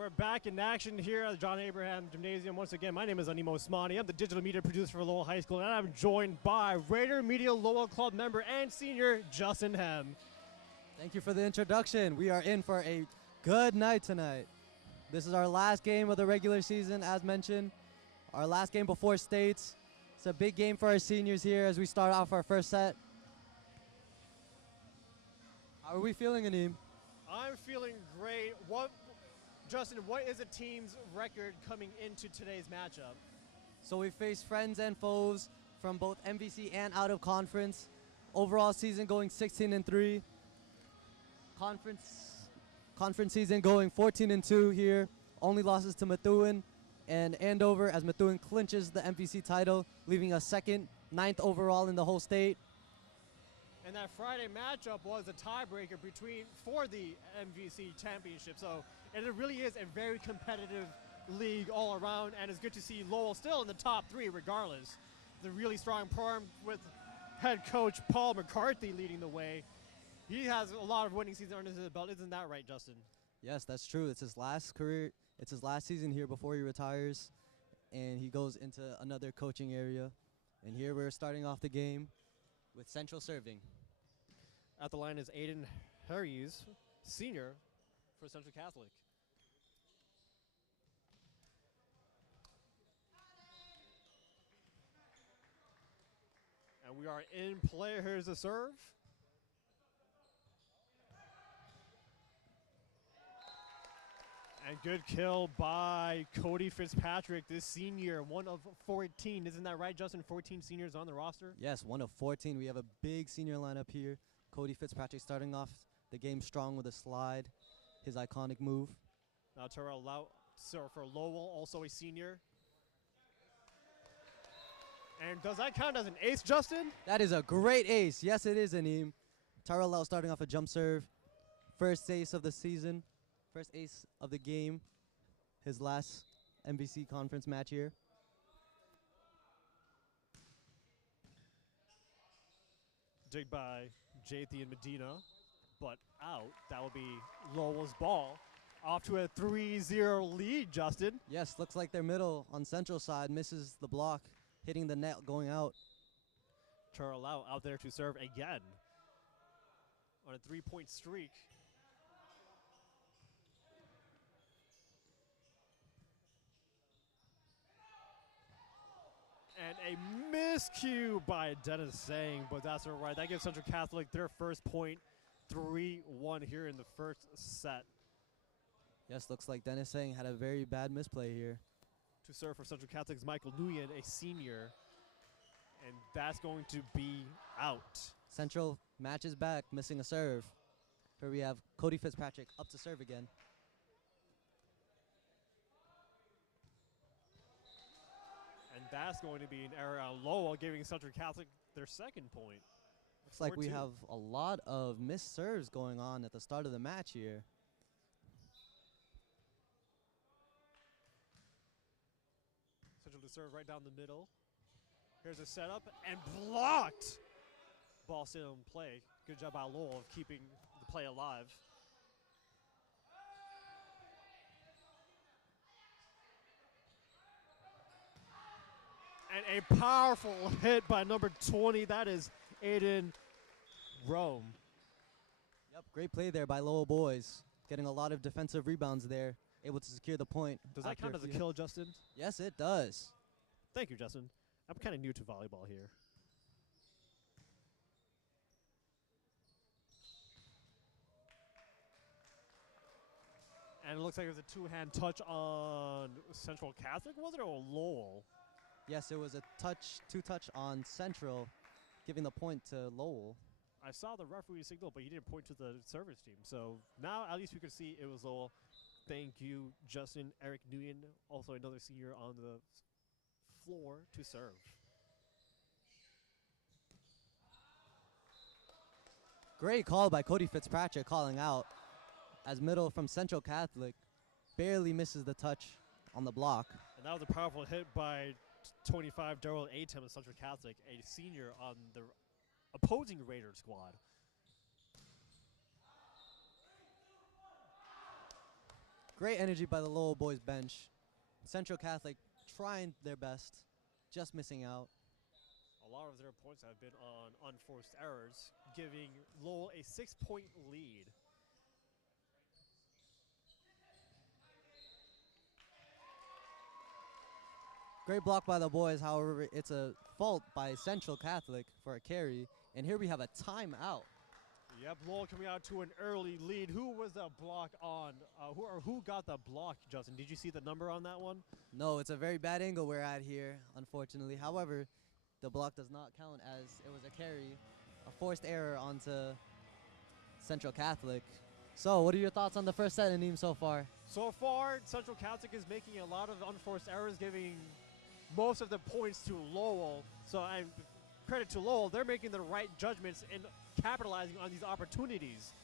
We're back in action here at the John Abraham Gymnasium. Once again, my name is Animo Osmani. I'm the digital media producer for Lowell High School, and I'm joined by Raider Media Lowell Club member and senior Justin Hem. Thank you for the introduction. We are in for a good night tonight. This is our last game of the regular season, as mentioned. Our last game before states. It's a big game for our seniors here as we start off our first set. How are we feeling, Anim? I'm feeling great. Justin, what is the team's record coming into today's matchup? So we face friends and foes from both MVC and out of conference. Overall season going 16-3. Conference season going 14-2 here. Only losses to Methuen and Andover as Methuen clinches the MVC title, leaving us second, 9th overall in the whole state. And that Friday matchup was a tiebreaker for the MVC championship. So it really is a very competitive league all around, and it's good to see Lowell still in the top three regardless. The really strong program with head coach Paul McCarthy leading the way. He has a lot of winning seasons under his belt. Isn't that right, Justin? Yes, that's true. It's his last career. It's his last season here before he retires, and he goes into another coaching area. And here we're starting off the game with Central serving. At the line is Aiden Harries, senior for Central Catholic. And we are in play. Here's the serve. And good kill by Cody Fitzpatrick, this senior, one of 14. Isn't that right, Justin? 14 seniors on the roster? Yes, one of 14. We have a big senior lineup here. Cody Fitzpatrick starting off the game strong with a slide, his iconic move. Now Terrell Lau for Lowell, also a senior. And does that count as an ace, Justin? That is a great ace. Yes, it is, Anim. Terrell Lau starting off a jump serve. First ace of the season. First ace of the game, his last MVC conference match here. Dig by Jathan Medina, but out. That will be Lowell's ball. Off to a 3-0 lead, Justin. Yes, looks like their middle on Central side misses the block, hitting the net going out. Terrell Lau out there to serve again on a 3-point streak. And a miscue by Dennis Sang, but that's all right. That gives Central Catholic their first point, 3-1 here in the first set. Yes, looks like Dennis Sang had a very bad misplay here. To serve for Central Catholic's Michael Nguyen, a senior, and that's going to be out. Central matches back, missing a serve. Here we have Cody Fitzpatrick up to serve again. And that's going to be an error on Lowell, giving Central Catholic their second point. Looks like we have a lot of missed serves going on at the start of the match here. Central to serve right down the middle. Here's a setup and blocked. Ball still in play. Good job by Lowell of keeping the play alive. And a powerful hit by number 20. That is Aiden Rome. Yep, great play there by Lowell boys. Getting a lot of defensive rebounds there. Able to secure the point. Does that count as a kill, Justin? Yes, it does. Thank you, Justin. I'm kind of new to volleyball here. And it looks like it was a two-hand touch on Central Catholic, was it, or Lowell? Yes, it was a two-touch on Central, giving the point to Lowell. I saw the referee signal, but he didn't point to the service team. So now at least we could see it was Lowell. Thank you, Justin. Eric Nguyen, also another senior on the floor to serve. Great call by Cody Fitzpatrick calling out as middle from Central Catholic barely misses the touch on the block. And that was a powerful hit by 25 Daryl Atem of Central Catholic, a senior on the opposing Raider squad. Great energy by the Lowell boys bench. Central Catholic trying their best, just missing out. A lot of their points have been on unforced errors, giving Lowell a 6-point lead. Great block by the boys, however, it's a fault by Central Catholic for a carry. And here we have a timeout. Yep, Lowell coming out to an early lead. Who was the block on? Who got the block, Justin? Did you see the number on that one? No, it's a very bad angle we're at here, unfortunately. However, the block does not count as it was a carry, a forced error onto Central Catholic. So, what are your thoughts on the first set, Aneem, so far? So far, Central Catholic is making a lot of unforced errors, giving most of the points to Lowell. So, I'm credit to Lowell. They're making the right judgments and capitalizing on these opportunities.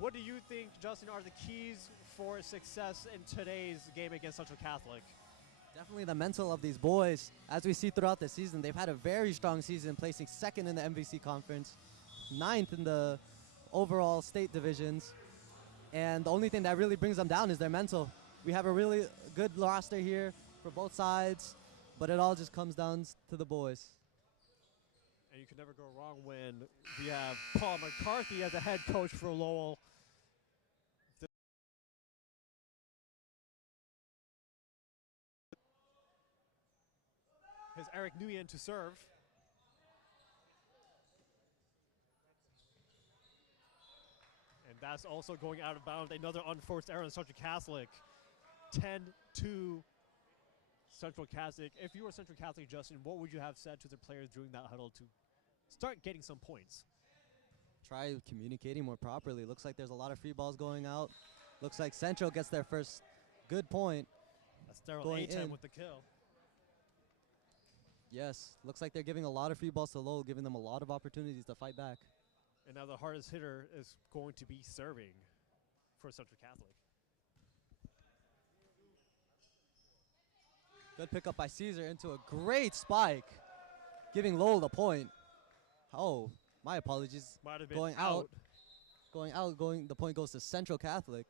What do you think, Justin, are the keys for success in today's game against Central Catholic? Definitely the mental of these boys. As we see throughout the season, they've had a very strong season, placing second in the MVC conference, 9th in the overall state divisions. And the only thing that really brings them down is their mental. We have a really good roster here for both sides, but it all just comes down to the boys. And you can never go wrong when we have Paul McCarthy as the head coach for Lowell. Here's Eric Nguyen to serve. And that's also going out of bounds. Another unforced error in Central Catholic. 10-2 Central Catholic. If you were Central Catholic, Justin, what would you have said to the players during that huddle to start getting some points? Try communicating more properly. Looks like there's a lot of free balls going out. Looks like Central gets their first good point. That's Daryl Going A-10 in. with the kill. Yes, looks like they're giving a lot of free balls to Lowell, giving them a lot of opportunities to fight back. And now the hardest hitter is going to be serving for Central Catholic. Good pickup by Caesar into a great spike, giving Lowell the point. Oh, my apologies. Might have been Going out. The point goes to Central Catholic.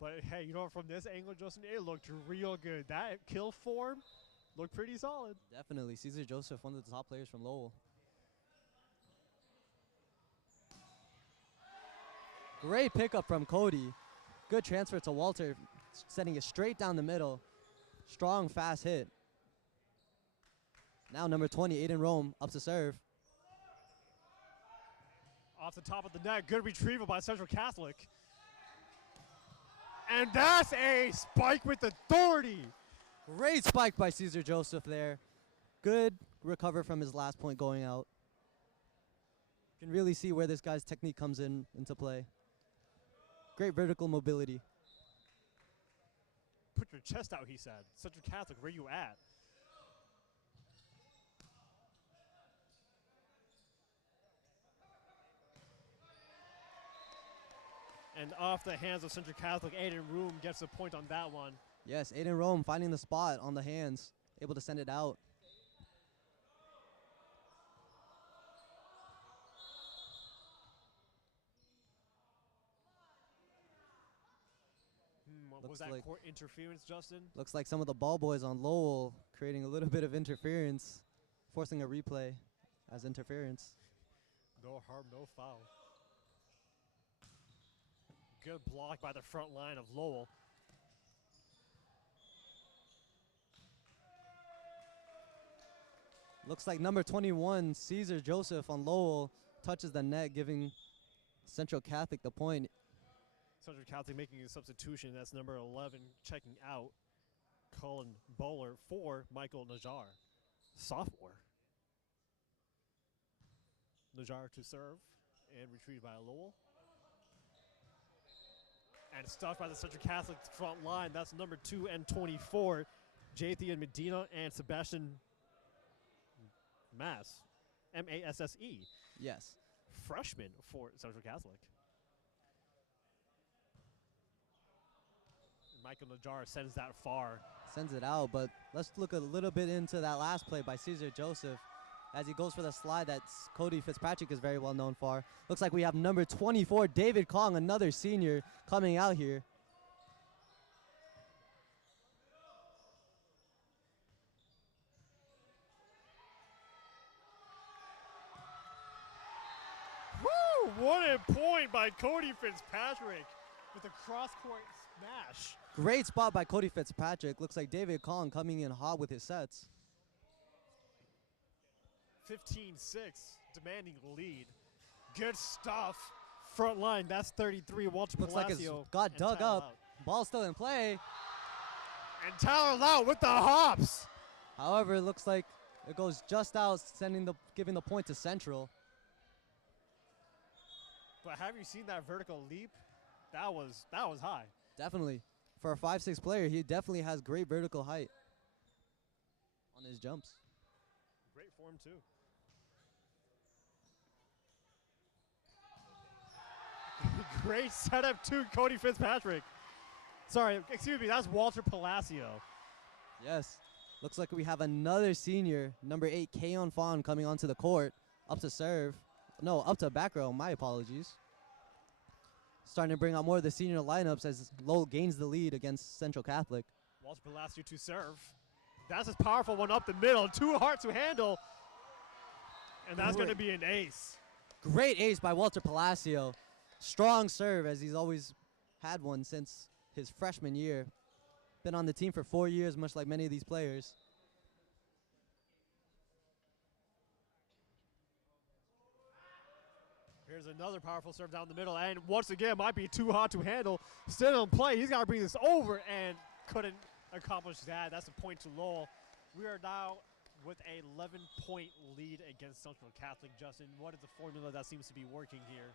But hey, you know, from this angle, Justin, it looked real good. That kill form looked pretty solid. Definitely. Caesar Joseph, one of the top players from Lowell. Great pickup from Cody. Good transfer to Walter, sending it straight down the middle. Strong, fast hit. Now number 20, Aiden Rome, up to serve. Off the top of the net, good retrieval by Central Catholic. And that's a spike with authority. Great spike by Caesar Joseph there. Good recover from his last point going out. You can really see where this guy's technique comes into play. Great vertical mobility. Put your chest out, he said. Central Catholic, where you at? And off the hands of Central Catholic, Aiden Room gets a point on that one. Yes, Aiden Rome finding the spot on the hands, able to send it out. Was that court interference, Justin? Looks like some of the ball boys on Lowell creating a little bit of interference, forcing a replay as interference. No harm, no foul. Good block by the front line of Lowell. Looks like number 21, Caesar Joseph on Lowell, touches the net, giving Central Catholic the point. Central Catholic making a substitution. That's number 11 checking out. Colin Bowler for Michael Najjar, sophomore. Najjar to serve and retrieved by Lowell. And stuffed by the Central Catholic front line. That's number 2 and 24, Jathian Medina and Sebastian Mass, M-A-S-S-E. Yes. Freshman for Central Catholic. Michael Najjar sends that far. Sends it out, but let's look a little bit into that last play by Caesar Joseph as he goes for the slide that Cody Fitzpatrick is very well known for. Looks like we have number 24, David Kong, another senior, coming out here. Woo! What a point by Cody Fitzpatrick with a cross-court smash. Great spot by Cody Fitzpatrick. Looks like David Kong coming in hot with his sets. 15-6, demanding lead. Good stuff. Front line, that's 33. Walter Looks like it's Palacio got dug Tyler up. Lau. Ball still in play. And Tyler Lau with the hops. However, it looks like it goes just out, giving the point to Central. But have you seen that vertical leap? That was high. Definitely. For a 5'6" player, he definitely has great vertical height on his jumps. Great form, too. Great setup, too, Cody Fitzpatrick. Sorry, excuse me, that's Walter Palacio. Yes. Looks like we have another senior, number 8, Kayon Fawn, coming onto the court. Up to serve. No, up to back row. My apologies. Starting to bring out more of the senior lineups as Lowell gains the lead against Central Catholic. Walter Palacio to serve. That's a powerful one up the middle. Too hard to handle. And that's going to be an ace. Great ace by Walter Palacio. Strong serve, as he's always had one since his freshman year. Been on the team for 4 years, much like many of these players. Here's another powerful serve down the middle, and once again, might be too hot to handle. Still in play. He's got to bring this over, and couldn't accomplish that. That's a point to Lowell. We are now with a 11-point lead against Central Catholic. Justin, what is the formula that seems to be working here?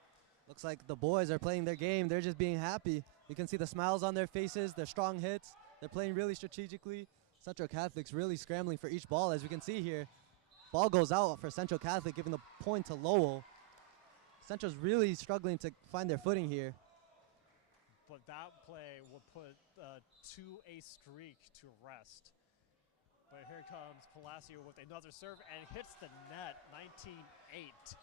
Looks like the boys are playing their game. They're just being happy. You can see the smiles on their faces, their strong hits. They're playing really strategically. Central Catholic's really scrambling for each ball, as we can see here. Ball goes out for Central Catholic, giving the point to Lowell. Central's really struggling to find their footing here. But that play will put a 2-ace streak to rest. But here comes Palacio with another serve and hits the net, 19-8.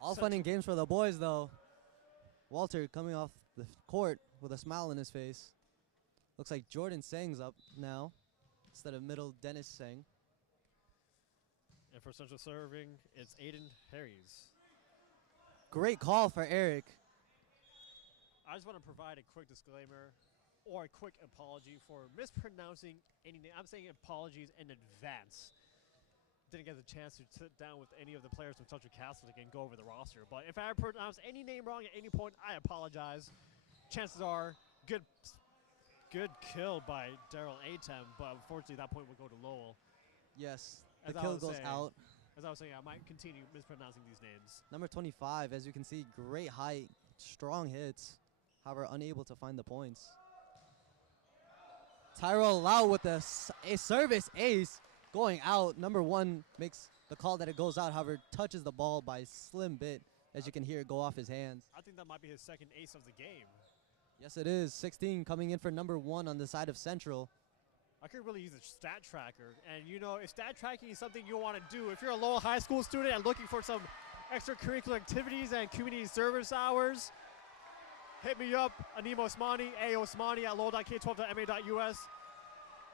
All fun and games for the boys, though. Walter coming off the court with a smile on his face. Looks like Jordan Sang's up now instead of middle Dennis Sang. And for Central serving, it's Aiden Harries. Great call for Eric. I just want to provide a quick disclaimer or a quick apology for mispronouncing any name. I'm saying apologies in advance. Didn't get the chance to sit down with any of the players from Central Catholic and go over the roster. But if I pronounce any name wrong at any point, I apologize. Chances are good kill by Daryl Atem, but unfortunately that point will go to Lowell. Yes, the kill goes out. As I was saying, I might continue mispronouncing these names. Number 25, as you can see, great height, strong hits. However, unable to find the points. Tyrell Lau with a service ace going out. Number 1 makes the call that it goes out, however, touches the ball by a slim bit, as you can hear it go off his hands. I think that might be his second ace of the game. Yes, it is. 16 coming in for number 1 on the side of Central. I could really use a stat tracker. And, you know, if stat tracking is something you want to do, if you're a Lowell High School student and looking for some extracurricular activities and community service hours, hit me up, Anim Osmani, Osmani at lowell.k12.ma.us.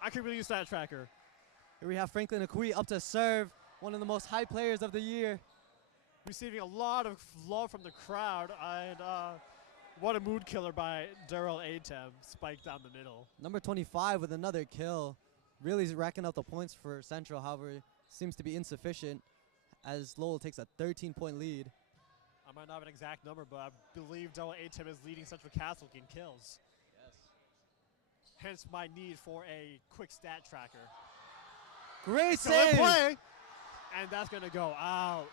I could really use stat tracker. Here we have Franklin Akui up to serve, one of the most high players of the year. Receiving a lot of love from the crowd, and what a mood killer by Daryl Atem, spiked down the middle. Number 25 with another kill, really racking up the points for Central, however, seems to be insufficient as Lowell takes a 13-point lead. I might not have an exact number, but I believe Daryl Atem is leading Central Catholic in kills. Yes. Hence my need for a quick stat tracker. Great Still save! in play, and that's going to go out.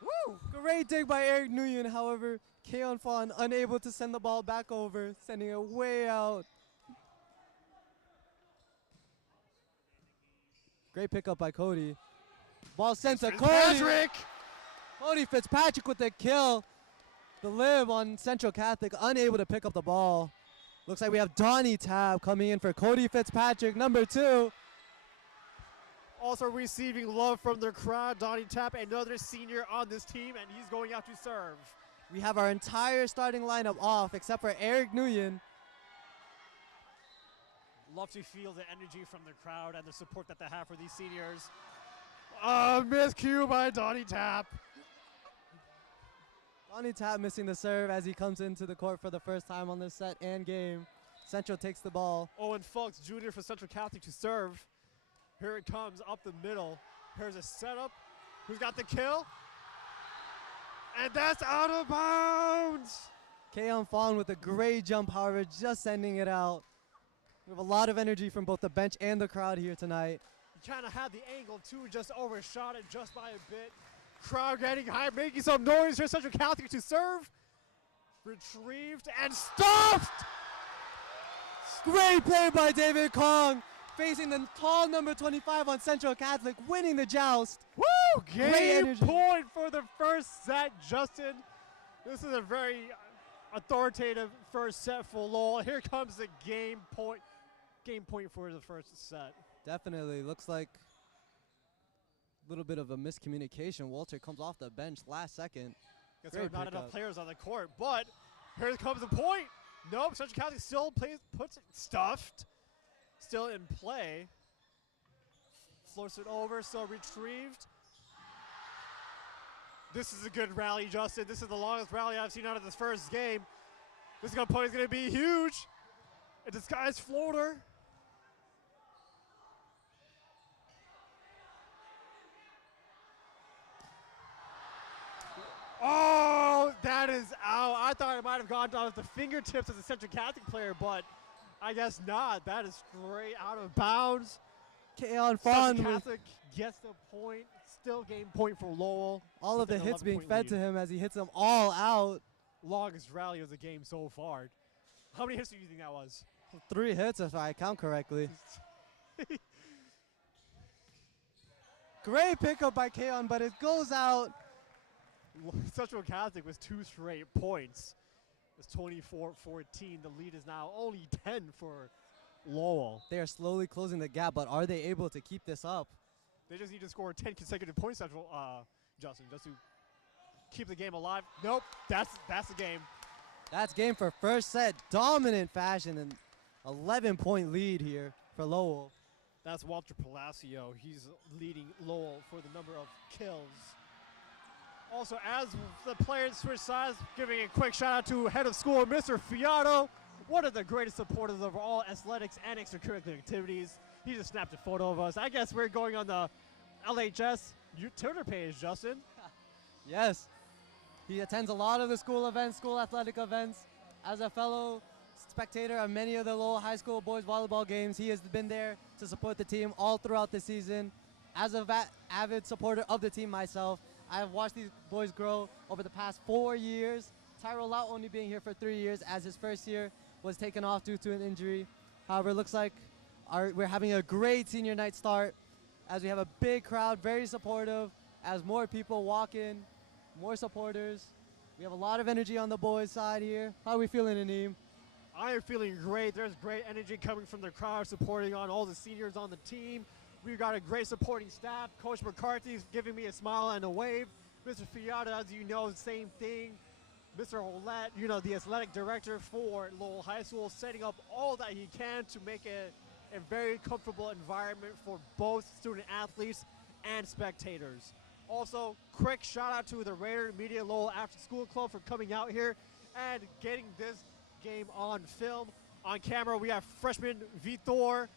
Woo! Great dig by Eric Nguyen, however, Kayon Fawn unable to send the ball back over, sending it way out. Great pickup by Cody. Ball sent to Cody. Cody Fitzpatrick with the kill. The lib on Central Catholic, unable to pick up the ball. Looks like we have Donnie Tab coming in for Cody Fitzpatrick, number 2. Also receiving love from the crowd, Donnie Tapp, another senior on this team, and he's going out to serve. We have our entire starting lineup off except for Eric Nguyen. Love to feel the energy from the crowd and the support that they have for these seniors. Miscue by Donnie Tapp. Donnie Tapp missing the serve as he comes into the court for the first time on this set and game. Central takes the ball. Owen Fulks Jr. for Central Catholic to serve. Here it comes up the middle. Here's a setup. Who's got the kill? And that's out of bounds. Keon Fawn with a great jump, however, just sending it out. We have a lot of energy from both the bench and the crowd here tonight. You kind of had the angle too, just overshot it just by a bit. Crowd getting high, making some noise here. Central Catholic to serve. Retrieved and stopped. Great play by David Kong, facing the tall number 25 on Central Catholic, winning the joust. Woo! Great Game energy. point for the first set, Justin. This is a very authoritative first set for Lowell. Here comes the game point for the first set. Definitely looks like a little bit of a miscommunication. Walter comes off the bench last second. Guess there are not enough players on the court, but here comes the point. Nope, Central Catholic still puts it stuffed. Still in play. Floats it over, so retrieved. This is a good rally, Justin. This is the longest rally I've seen out of this first game. This point is going to be huge. A disguised floater. Oh, that is out. I thought it might have gone down with the fingertips of the Central Catholic player, but I guess not. That is straight out of bounds. Keon Fawn Central with Catholic gets the point. Still game point for Lowell. all of the hits being 11-point fed lead. to him as he hits them all out. Longest rally of the game so far. How many hits do you think that was? 3 hits if I count correctly. Great pickup by Keon, but it goes out. Central Catholic with 2 straight points. It's 24-14. The lead is now only 10 for Lowell. They are slowly closing the gap, but are they able to keep this up? They just need to score 10 consecutive points, Central, Justin, just to keep the game alive. Nope, that's the game. That's game for first set. Dominant fashion and 11-point lead here for Lowell. That's Walter Palacio. He's leading Lowell for the number of kills. Also, as the players switch sides, giving a quick shout out to head of school, Mr. Fiato, one of the greatest supporters of all athletics and extracurricular activities. He just snapped a photo of us. I guess we're going on the LHS Twitter page, Justin. Yes. He attends a lot of the school events, school athletic events. As a fellow spectator of many of the Lowell High School boys volleyball games, he has been there to support the team all throughout the season. As an avid supporter of the team myself, I have watched these boys grow over the past 4 years. Tyrell Lau only being here for 3 years, as his first year was taken off due to an injury. However, it looks like we're having a great senior night start, as we have a big crowd, very supportive, as more people walk in, more supporters. We have a lot of energy on the boys' side here. How are we feeling, Aneem? I am feeling great. There's great energy coming from the crowd supporting on all the seniors on the team. We've got a great supporting staff. Coach McCarthy's giving me a smile and a wave. Mr. Fiata, as you know, same thing. Mr. Olette, you know, the athletic director for Lowell High School, setting up all that he can to make it a very comfortable environment for both student athletes and spectators. Also, quick shout out to the Raider Media Lowell After School Club for coming out here and getting this game on film. On camera, we have freshman Vitor,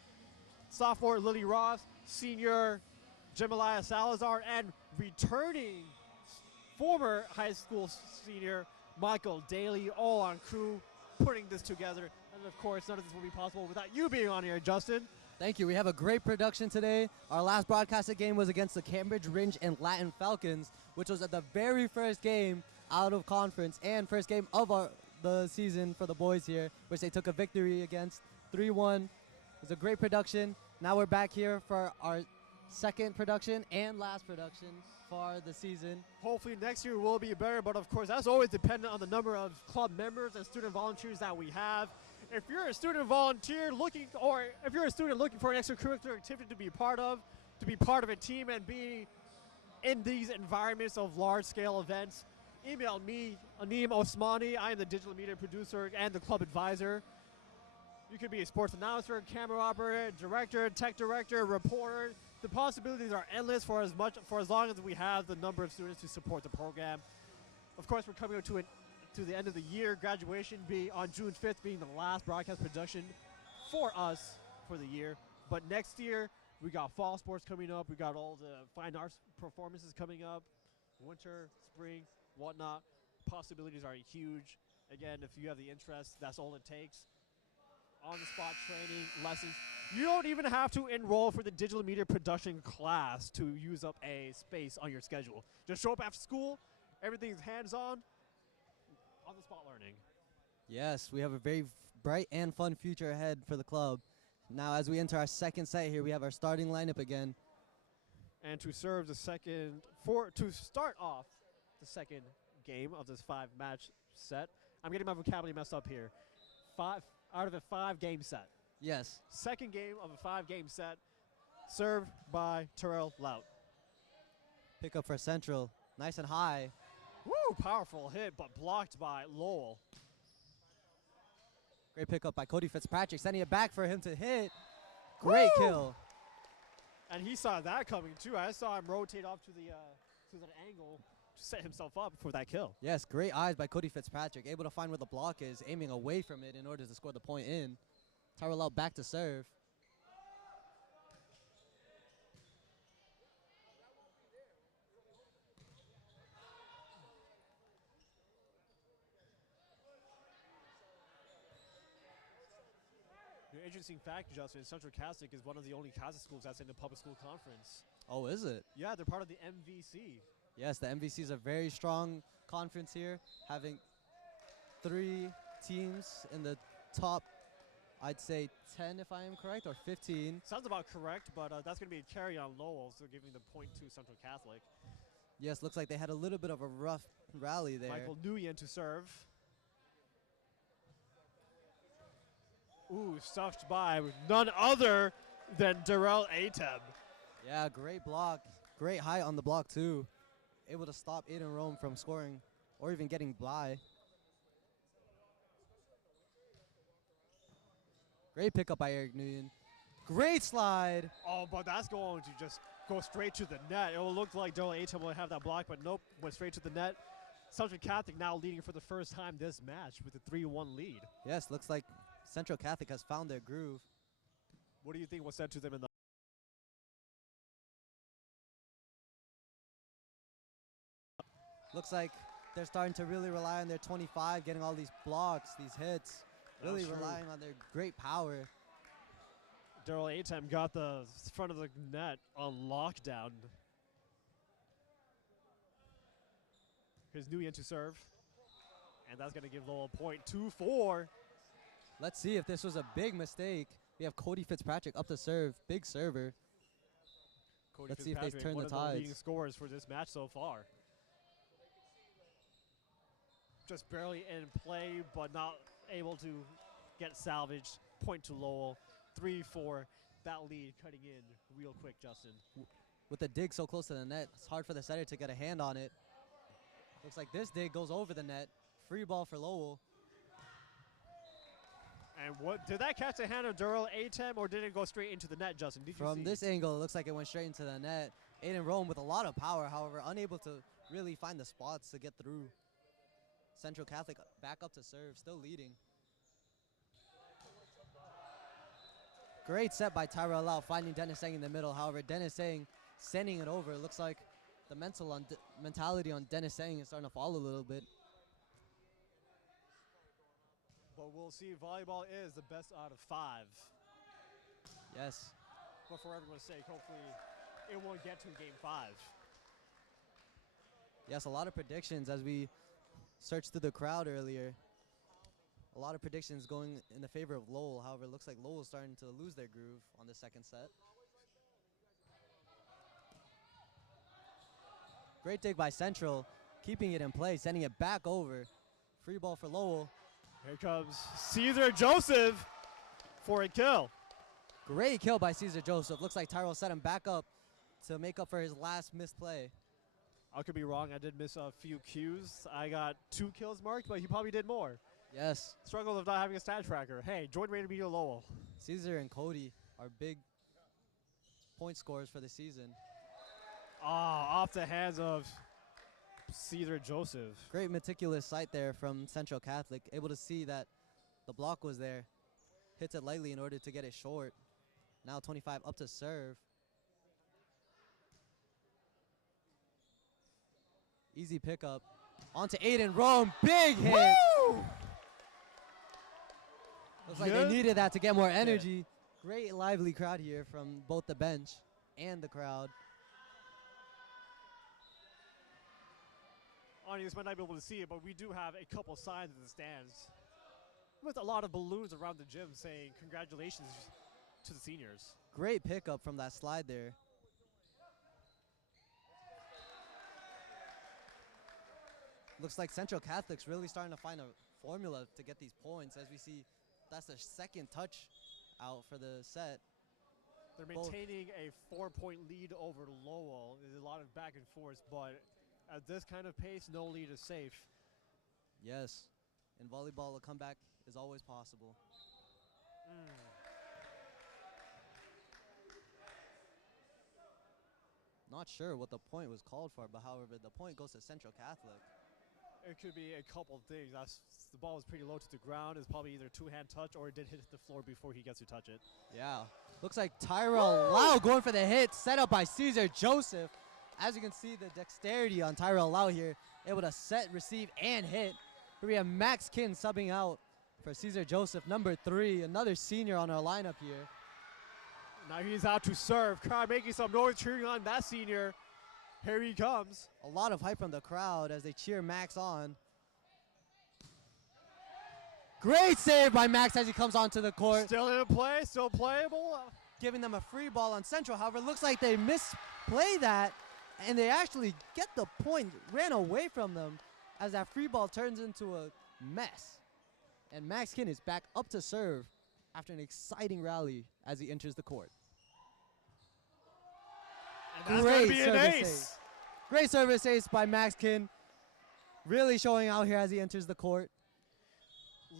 sophomore Lily Ross, senior Jemilia Salazar, and returning former high school senior Michael Daly, all on crew, putting this together. And of course, none of this would be possible without you being on here, Justin. Thank you. We have a great production today. Our last broadcasted game was against the Cambridge Ringe and Latin Falcons, which was at the very first game out of conference and first game of the season for the boys here, which they took a victory against 3-1. It was a great production. Now we're back here for our second production and last production for the season. Hopefully next year will be better, but of course that's always dependent on the number of club members and student volunteers that we have. If you're a student volunteer looking, or if you're a student looking for an extracurricular activity to be a part of, to be part of a team and be in these environments of large-scale events, email me, Aneem Osmani. I am the digital media producer and the club advisor. You could be a sports announcer, camera operator, director, tech director, reporter. The possibilities are endless for as long as we have the number of students to support the program. Of course, we're coming to the end of the year. Graduation be on June 5th, being the last broadcast production for us for the year. But next year, we got fall sports coming up. We got all the fine arts performances coming up, winter, spring, whatnot. Possibilities are huge. Again, if you have the interest, that's all it takes. On-the-spot training, lessons. You don't even have to enroll for the digital media production class to use up a space on your schedule. Just show up after school. Everything's hands-on, on-the-spot learning. Yes, we have a very bright and fun future ahead for the club. Now, as we enter our second set here, we have our starting lineup again. And to start off the second game of this 5-match set, I'm getting my vocabulary messed up here. 5 out of a 5-game set. Yes. Second game of a 5-game set, served by Terrell Lout. Pick up for Central. Nice and high. Woo, powerful hit, but blocked by Lowell. Great pickup by Cody Fitzpatrick, sending it back for him to hit. Great kill. And he saw that coming too. I saw him rotate off to that angle to set himself up for that kill. Yes, great eyes by Cody Fitzpatrick, able to find where the block is, aiming away from it in order to score the point in. Tyrell out back to serve. An interesting fact, Justin, Central Catholic is one of the only Catholic schools that's in the public school conference. Oh, is it? Yeah, they're part of the MVC. Yes, the MVC is a very strong conference here, having 3 teams in the top, I'd say 10 if I am correct, or 15. Sounds about correct, but that's going to be a carry on Lowell, so giving the point to Central Catholic. Yes, looks like they had a little bit of a rough rally there. Michael Nguyen to serve. Ooh, stuffed by none other than Darrell Ateb. Yeah, great block. Great height on the block, too. Able to stop Aiden Rome from scoring or even getting by. Great pickup by Eric Nguyen. Great slide. Oh, but that's going to just go straight to the net. It will look like Darrell Ateb will have that block, but nope, went straight to the net. Central Catholic now leading for the first time this match with a 3-1 lead. Yes, looks like Central Catholic has found their groove. What do you think was said to them in the Looks like they're starting to really rely on their 25, getting all these blocks, these hits, really relying on their great power. Darrell Ateb got the front of the net on lockdown. Here's Nguyen to serve. And that's going to give Lowell a point. 2-4. Let's see if this was a big mistake. We have Cody Fitzpatrick up to serve, big server. Let's see if they turn the tides. One of the leading scorers for this match so far. Just barely in play, but not able to get salvaged. Point to Lowell. 3-4. That lead cutting in real quick, Justin. With the dig so close to the net, it's hard for the setter to get a hand on it. Looks like this dig goes over the net. Free ball for Lowell. And what did that catch the hand of Darrell Ateb, or did it go straight into the net, Justin? Did you see? From this angle, it looks like it went straight into the net. Aiden Rome with a lot of power, however, unable to really find the spots to get through. Central Catholic back up to serve, still leading. Great set by Tyrell Lau, finding Dennis Sang in the middle. However, Dennis Sang sending it over. It looks like the mentality on Dennis Sang is starting to fall a little bit. But we'll see. Volleyball is the best out of 5. Yes. But for everyone's sake, hopefully it won't get to game 5. Yes, a lot of predictions as we searched through the crowd earlier. A lot of predictions going in the favor of Lowell. However, it looks like Lowell is starting to lose their groove on the second set. Great dig by Central, keeping it in play, sending it back over. Free ball for Lowell. Here comes Caesar Joseph for a kill. Great kill by Caesar Joseph. Looks like Tyrell set him back up to make up for his last missed play. I could be wrong. I did miss a few cues. I got 2 kills marked, but he probably did more. Yes. Struggle of not having a stat tracker. Hey, join Rated Media Lowell. Caesar and Cody are big point scorers for the season. Off the hands of Caesar Joseph. Great meticulous sight there from Central Catholic. Able to see that the block was there. Hits it lightly in order to get it short. Now 25 up to serve. Easy pickup. On to Aiden Rome. Big hit. Woo! Looks like they needed that to get more energy. Great lively crowd here from both the bench and the crowd. Audience might not be able to see it, but we do have a couple signs in the stands with a lot of balloons around the gym saying congratulations to the seniors. Great pickup from that slide there. Looks like Central Catholic's really starting to find a formula to get these points. As we see, that's their second touch out for the set. They're maintaining a 4-point lead over Lowell. There's a lot of back and forth, but at this kind of pace, no lead is safe. Yes. In volleyball, a comeback is always possible. Not sure what the point was called for, but however, the point goes to Central Catholic. It could be a couple of things. The ball was pretty low to the ground. It's probably either two-hand touch or it did hit the floor before he gets to touch it. Yeah. Looks like Tyrell Lau going for the hit, set up by Caesar Joseph. As you can see, the dexterity on Tyrell Lau here, able to set, receive, and hit. Here we have Max Kin subbing out for Caesar Joseph, number 3, another senior on our lineup here. Now he's out to serve. Crowd making some noise, cheering on that senior. Here he comes. A lot of hype from the crowd as they cheer Max on. Great save by Max as he comes onto the court. Still in play, still playable. Giving them a free ball on Central. However, looks like they misplay that, and they actually get the point, ran away from them as that free ball turns into a mess. And Max Kin is back up to serve after an exciting rally as he enters the court. And that's going to be an ace. Ace. Great service ace by Max Kin. Really showing out here as he enters the court.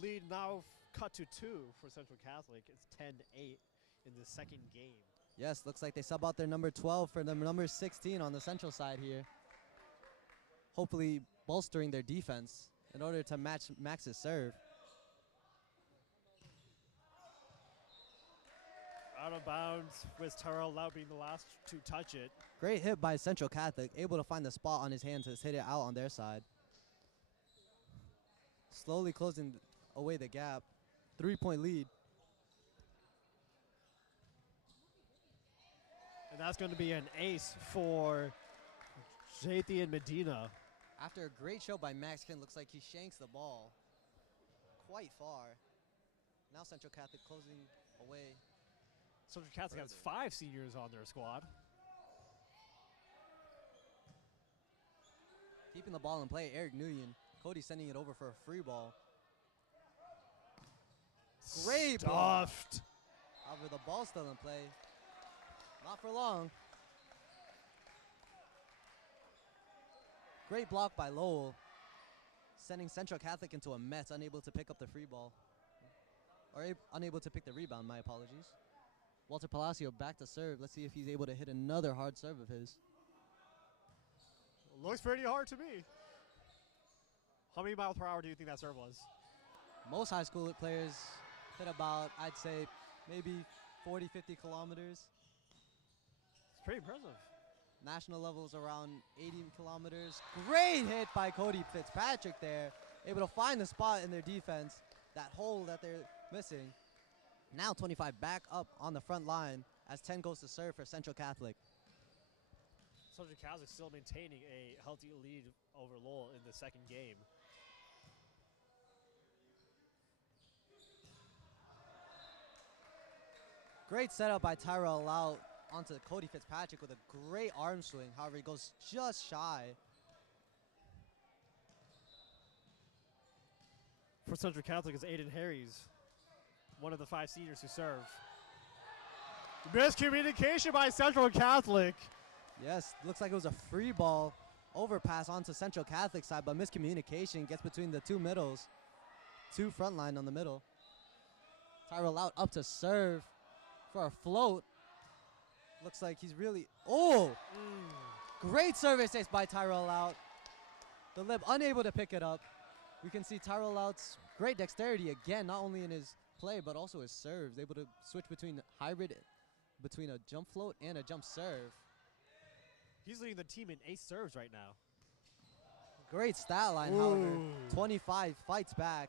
Lead now cut to 2 for Central Catholic. It's 10-8 in the second game. Yes, looks like they sub out their number 12 for the number 16 on the Central side here. Hopefully bolstering their defense in order to match Max's serve. Out of bounds with Tyrell Lau being the last to touch it. Great hit by Central Catholic, able to find the spot on his hand to hit it out on their side. Slowly closing away the gap. 3-point lead. And that's going to be an ace for Jathan Medina. After a great show by Max Kin, looks like he shanks the ball quite far. Now Central Catholic closing away. Central Catholic has 5 seniors on their squad. Keeping the ball in play, Eric Nguyen. Cody sending it over for a free ball. Great ball. Stuffed. However, the ball's still in play. Not for long. Great block by Lowell. Sending Central Catholic into a mess, unable to pick up the free ball. Or unable to pick the rebound, my apologies. Walter Palacio back to serve. Let's see if he's able to hit another hard serve of his. Looks pretty hard to me. How many miles per hour do you think that serve was? Most high school players hit about, I'd say, maybe 40, 50 kilometers. It's pretty impressive. National levels around 80 kilometers. Great hit by Cody Fitzpatrick there. Able to find the spot in their defense, that hole that they're missing. Now 25 back up on the front line as 10 goes to serve for Central Catholic. Central Catholic still maintaining a healthy lead over Lowell in the second game. Great setup by Tyrell Lau onto Cody Fitzpatrick with a great arm swing. However, he goes just shy. For Central Catholic is Aiden Harries, one of the 5 seniors who serve. Miscommunication by Central Catholic. Yes, looks like it was a free ball overpass onto Central Catholic side, but miscommunication gets between the two middles. Two front line on the middle. Tyrell out up to serve for a float. Looks like he's really, great service ace by Tyrell out. The lip unable to pick it up. We can see Tyrell out's great dexterity again, not only in his play, but also his serves. Able to switch between hybrid, between a jump float and a jump serve. He's leading the team in ace serves right now. Great stat line, however. 25 fights back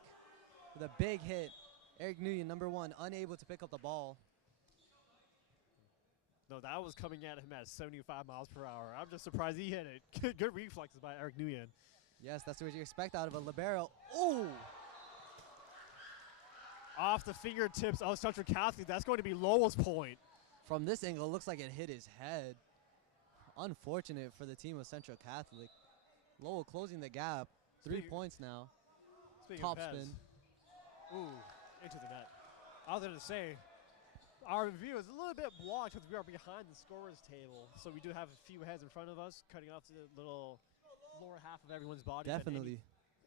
with a big hit. Eric Nguyen, number 1, unable to pick up the ball. No, that was coming at him at 75 miles per hour. I'm just surprised he hit it. Good reflexes by Eric Nguyen. Yes, that's what you expect out of a libero. Ooh! Off the fingertips of Central Catholic. That's going to be Lowell's point. From this angle, it looks like it hit his head. Unfortunate for the team of Central Catholic. Lowell closing the gap. 3 points now. Top spin. Ooh, into the net. I was going to say, our view is a little bit blocked because we are behind the scorer's table. So we do have a few heads in front of us, cutting off the little lower half of everyone's body. Definitely.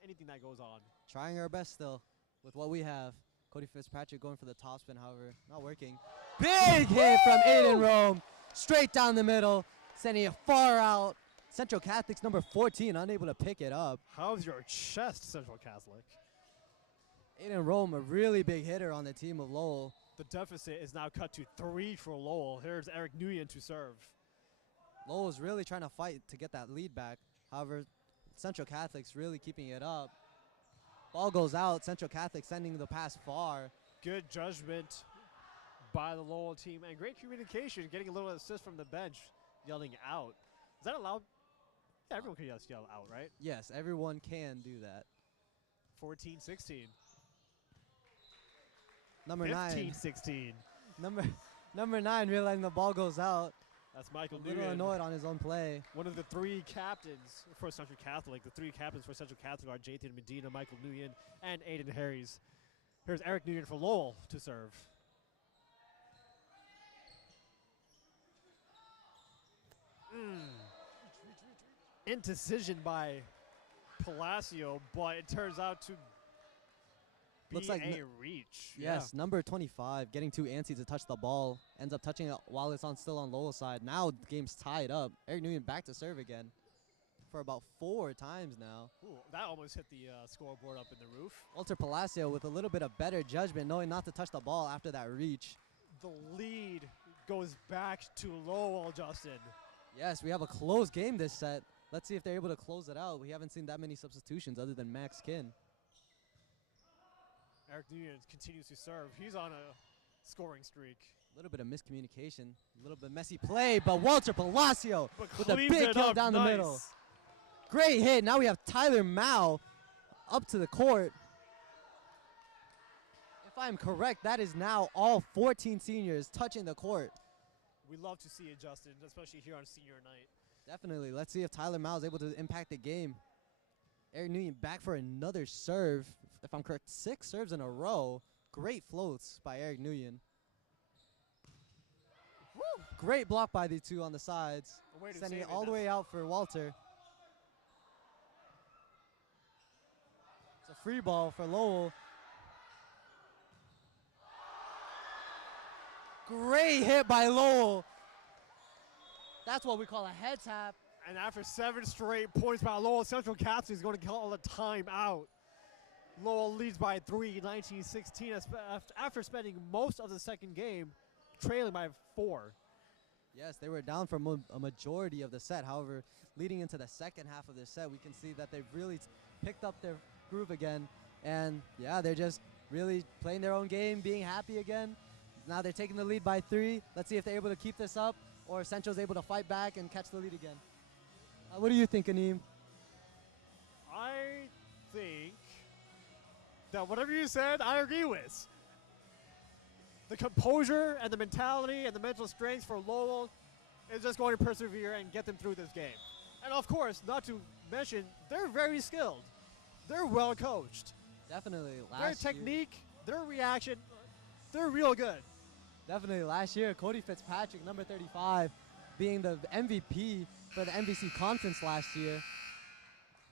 Anything that goes on. Trying our best still with what we have. Cody Fitzpatrick going for the top spin, however, not working. Big hit from Aiden Rome. Straight down the middle, sending it far out. Central Catholic's number 14 unable to pick it up. How's your chest, Central Catholic? Aiden Rome, a really big hitter on the team of Lowell. The deficit is now cut to 3 for Lowell. Here's Eric Nguyen to serve. Lowell is really trying to fight to get that lead back. However, Central Catholic's really keeping it up. Ball goes out. Central Catholic sending the pass far. Good judgment by the Lowell team and great communication, getting a little assist from the bench, yelling out. Is that allowed? Yeah, everyone can yell out, right? Yes, everyone can do that. 14-16. Number 9. 15-16. Number 9 realizing the ball goes out. That's Michael a little Nguyen. Annoyed on his own play. One of the 3 captains for Central Catholic. The 3 captains for Central Catholic are Jathan Medina, Michael Nguyen, and Aiden Harries. Here's Eric Nguyen for Lowell to serve. Indecision by Palacio, but it turns out to be Looks like a reach. Yes, number 25 getting too antsy to touch the ball. Ends up touching it while it's still on Lowell's side. Now the game's tied up. Eric Nguyen back to serve again for about 4 times now. Ooh, that almost hit the scoreboard up in the roof. Walter Palacio with a little bit of better judgment, knowing not to touch the ball after that reach. The lead goes back to Lowell, Justin. Yes, we have a close game this set. Let's see if they're able to close it out. We haven't seen that many substitutions other than Max Kin. Eric Nguyen continues to serve. He's on a scoring streak. A little bit of miscommunication, a little bit messy play, but Walter Palacio with a big kill down the middle. Great hit. Now we have Tyler Mao up to the court. If I'm correct, that is now all 14 seniors touching the court. We love to see it, Justin, especially here on senior night. Definitely. Let's see if Tyler Mao is able to impact the game. Eric Nguyen back for another serve. If I'm correct, 6 serves in a row. Great floats by Eric Nguyen. Woo! Great block by the 2 on the sides. Sending it all the way out for Walter. It's a free ball for Lowell. Great hit by Lowell. That's what we call a head tap. And after 7 straight points by Lowell, Central Catholic is going to call a timeout. Lowell leads by 3, 19-16, after spending most of the second game trailing by 4. Yes, they were down for a majority of the set. However, leading into the second half of the set, we can see that they've really picked up their groove again. And, yeah, they're just really playing their own game, being happy again. Now they're taking the lead by 3. Let's see if they're able to keep this up or Central's able to fight back and catch the lead again. What do you think, Aneem? I think that whatever you said, I agree with. The composure and the mentality and the mental strength for Lowell is just going to persevere and get them through this game. And of course, not to mention, they're very skilled. They're well coached. Definitely. Their technique, their reaction, they're real good. Definitely. Last year, Cody Fitzpatrick, number 35, being the MVP for the MVC conference last year.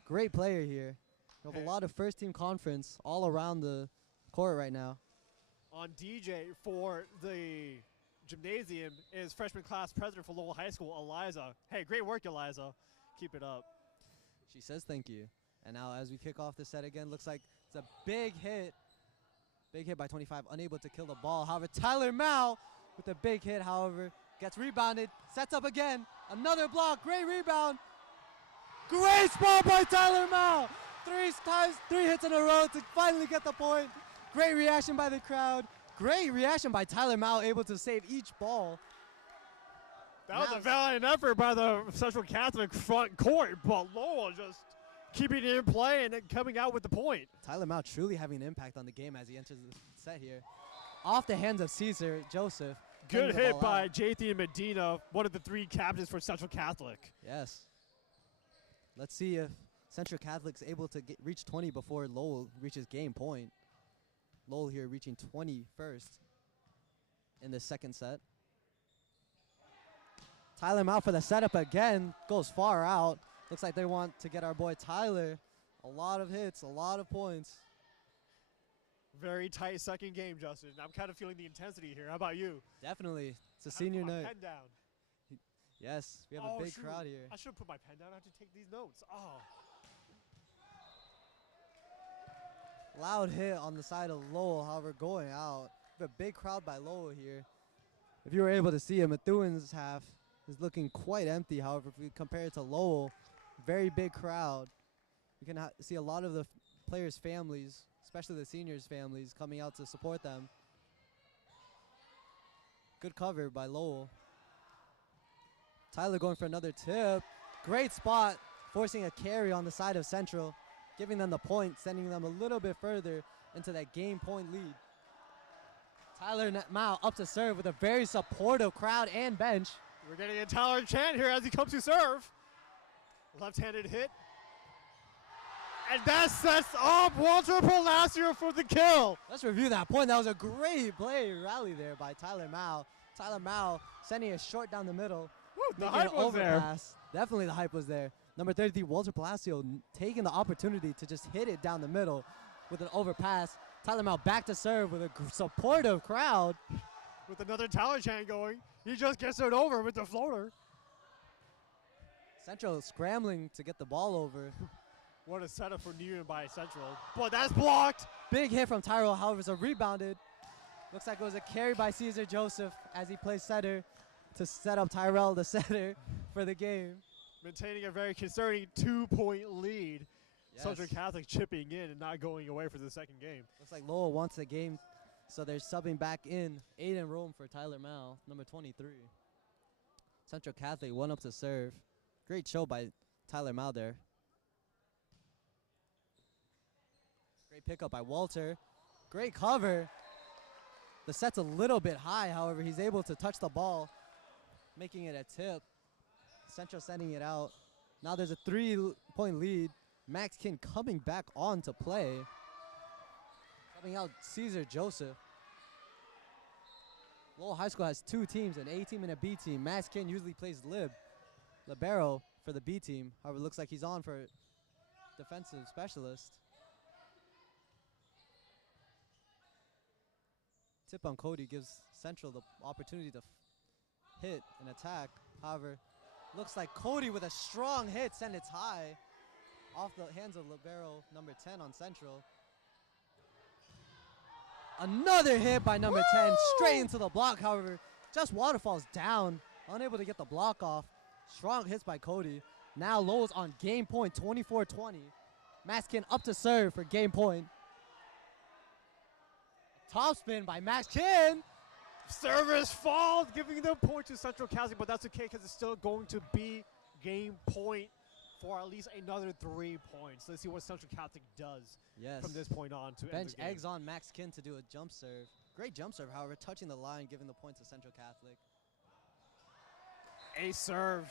Great player here. We have a lot of first-team conference all around the court right now. On DJ for the gymnasium is freshman class president for Lowell High School, Eliza. Hey, great work, Eliza. Keep it up. She says thank you. And now as we kick off the set again, looks like it's a big hit. Big hit by 25, unable to kill the ball. However, Tyler Mao with a big hit, however, gets rebounded, sets up again. Another block, great rebound. Great spot by Tyler Mao. 3 hits in a row to finally get the point. Great reaction by the crowd. Great reaction by Tyler Mao, able to save each ball. That was a valiant effort by the Central Catholic front court, but Lowell just keeping it in play and then coming out with the point. Tyler Mao truly having an impact on the game as he enters the set here. Off the hands of Caesar Joseph. Good hit by Jathan Medina, one of the 3 captains for Central Catholic. Yes. Let's see if Central Catholic's able to reach 20 before Lowell reaches game point. Lowell here reaching 20 first in the second set. Tyler Mao for the setup again, goes far out. Looks like they want to get our boy Tyler a lot of hits, a lot of points. Very tight second game, Justin. I'm kind of feeling the intensity here. How about you? Definitely. It's a senior night. Pen down. Yes, we have a big crowd here. I should have put my pen down. I have to take these notes. Oh. Loud hit on the side of Lowell, however, going out. We have a big crowd by Lowell here. If you were able to see him, Methuen half is looking quite empty. However, if we compare it to Lowell, very big crowd. You can see a lot of the players' families, especially the seniors' families, coming out to support them. Good cover by Lowell. Tyler going for another tip. Great spot, forcing a carry on the side of Central, giving them the point, sending them a little bit further into that game point lead. Tyler Mao up to serve with a very supportive crowd and bench. We're getting a Tyler chant here as he comes to serve. Left-handed hit. And that sets up Walter Palacio for the kill. Let's review that point. That was a great play rally there by Tyler Mao. Tyler Mao sending it short down the middle. Woo, the hype was there. Definitely the hype was there. Number 33, Walter Palacio, taking the opportunity to just hit it down the middle with an overpass. Tyler Mao back to serve with a supportive crowd. With another Tyler chant going, he just gets it over with the floater. Central scrambling to get the ball over. What a setup for Newton by Central. But that's blocked. Big hit from Tyrell, however, is rebounded. Looks like it was a carry by Caesar Joseph as he plays setter to set up Tyrell, the setter, for the game. Maintaining a very concerning 2-point lead. Yes. Central Catholic chipping in and not going away for the second game. Looks like Lowell wants the game, so they're subbing back in Aiden Rome for Tyler Mao, number 23. Central Catholic one up to serve. Great show by Tyler Mao there. Great pickup by Walter. Great cover. The set's a little bit high, however, he's able to touch the ball, making it a tip. Central sending it out. Now there's a 3-point lead. Max Kin coming back on to play. Coming out Caesar Joseph. Lowell High School has 2 teams, an A team and a B team. Max Kin usually plays libero for the B team. However, it looks like he's on for defensive specialist. Tip on Cody gives Central the opportunity to hit and attack. However, looks like Cody with a strong hit sent it high off the hands of libero number 10 on Central. Another hit by number 10 straight into the block. However, just Waterfalls down, unable to get the block off. Strong hits by Cody. Now Lowell's on game point, 24-20. Maskin up to serve for game point. Top spin by Max Kin. Service falls, giving the point to Central Catholic, but that's okay because it's still going to be game point for at least another 3 points. Let's see what Central Catholic does from this point on to bench end the game. eggs on Max Kin to do a jump serve. Great jump serve, however, touching the line, giving the point to Central Catholic. A serve.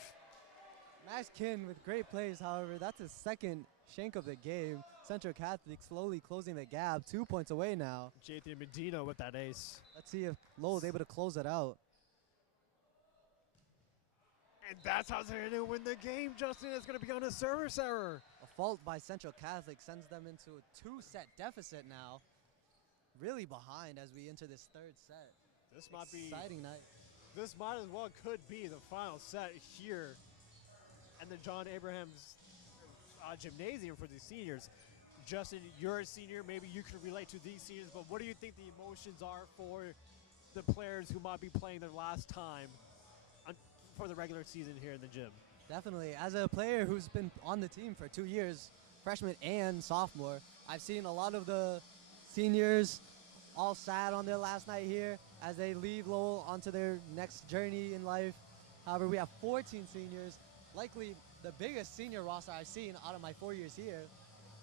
Max Kin with great plays, however, that's his second shank of the game. Central Catholic slowly closing the gap, 2 points away now. Jathan Medina with that ace. Let's see if Lowell is able to close it out. And that's how they're going to win the game, Justin. It's going to be on a service error. A fault by Central Catholic sends them into a 2-set deficit now. Really behind as we enter this third set. This might be exciting night. This might as well could be the final set here and the John Abrahams gymnasium for the seniors. Justin, you're a senior. Maybe you can relate to these seniors, but what do you think the emotions are for the players who might be playing their last time for the regular season here in the gym? Definitely. As a player who's been on the team for 2 years, freshman and sophomore, I've seen a lot of the seniors all sad on their last night here as they leave Lowell onto their next journey in life. However, we have 14 seniors, likely the biggest senior roster I've seen out of my 4 years here.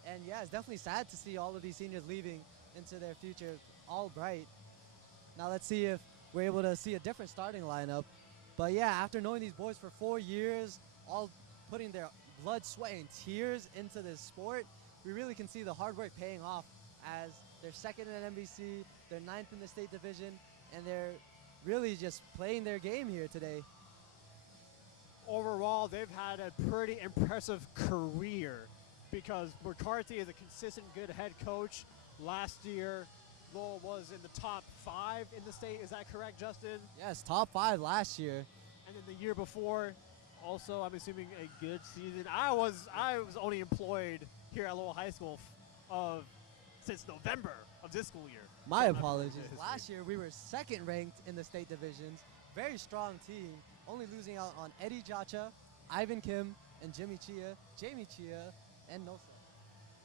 And yeah, it's definitely sad to see all of these seniors leaving into their future all bright. Now let's see if we're able to see a different starting lineup. But yeah, after knowing these boys for 4 years, all putting their blood, sweat, and tears into this sport, we really can see the hard work paying off as they're second in NBC, they're ninth in the state division, and they're really just playing their game here today. Overall, they've had a pretty impressive career because McCarthy is a consistent good head coach. Last year, Lowell was in the top 5 in the state. Is that correct, Justin? Yes, top 5 last year. And then the year before, also, I'm assuming a good season. I was only employed here at Lowell High School since November of this school year. My apologies. Last year, we were second ranked in the state divisions. Very strong team, only losing out on Eddie Jacha, Ivan Kim, and Jamie Chia, and Nosa.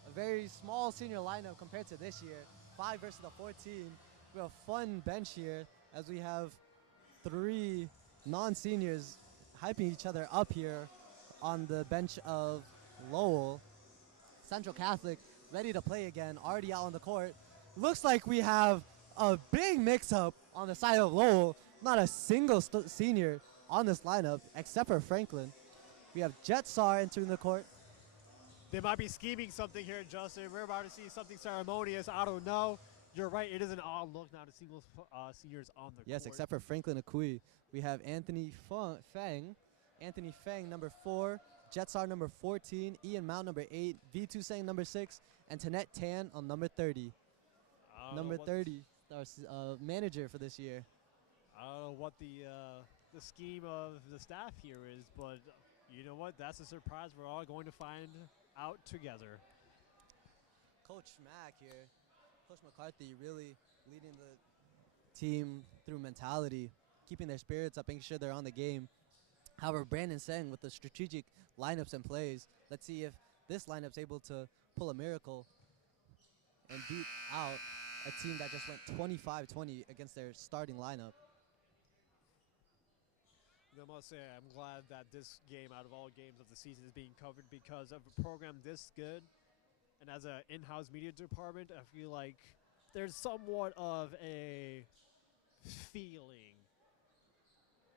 A very small senior lineup compared to this year. 5 versus the 14. We have a fun bench here as we have 3 non-seniors hyping each other up here on the bench of Lowell. Central Catholic ready to play again, already out on the court. Looks like we have a big mix-up on the side of Lowell. Not a single senior on this lineup except for Franklin. We have Jetsar entering the court. They might be scheming something here, Justin. We're about to see something ceremonious. I don't know. You're right. It is an odd look. Not a single seniors on the court. Yes, except for Franklin Akui. We have Anthony Feng. Anthony Feng, number 4. Jetsar, number 14. Ian Mount, number 8. V2 Sang, number 6. And Tanette Tan on number 30. Number 30, our manager for this year. I don't know what the scheme of the staff here is, but you know what? That's a surprise we're all going to find out together. Coach Mack here, Coach McCarthy really leading the team through mentality, keeping their spirits up, making sure they're on the game. However, Brandon Seng with the strategic lineups and plays. Let's see if this lineup's able to pull a miracle and beat out a team that just went 25-20 against their starting lineup. I must say, I'm glad that this game, out of all games of the season, is being covered because of a program this good. And as an in-house media department, I feel like there's somewhat of a feeling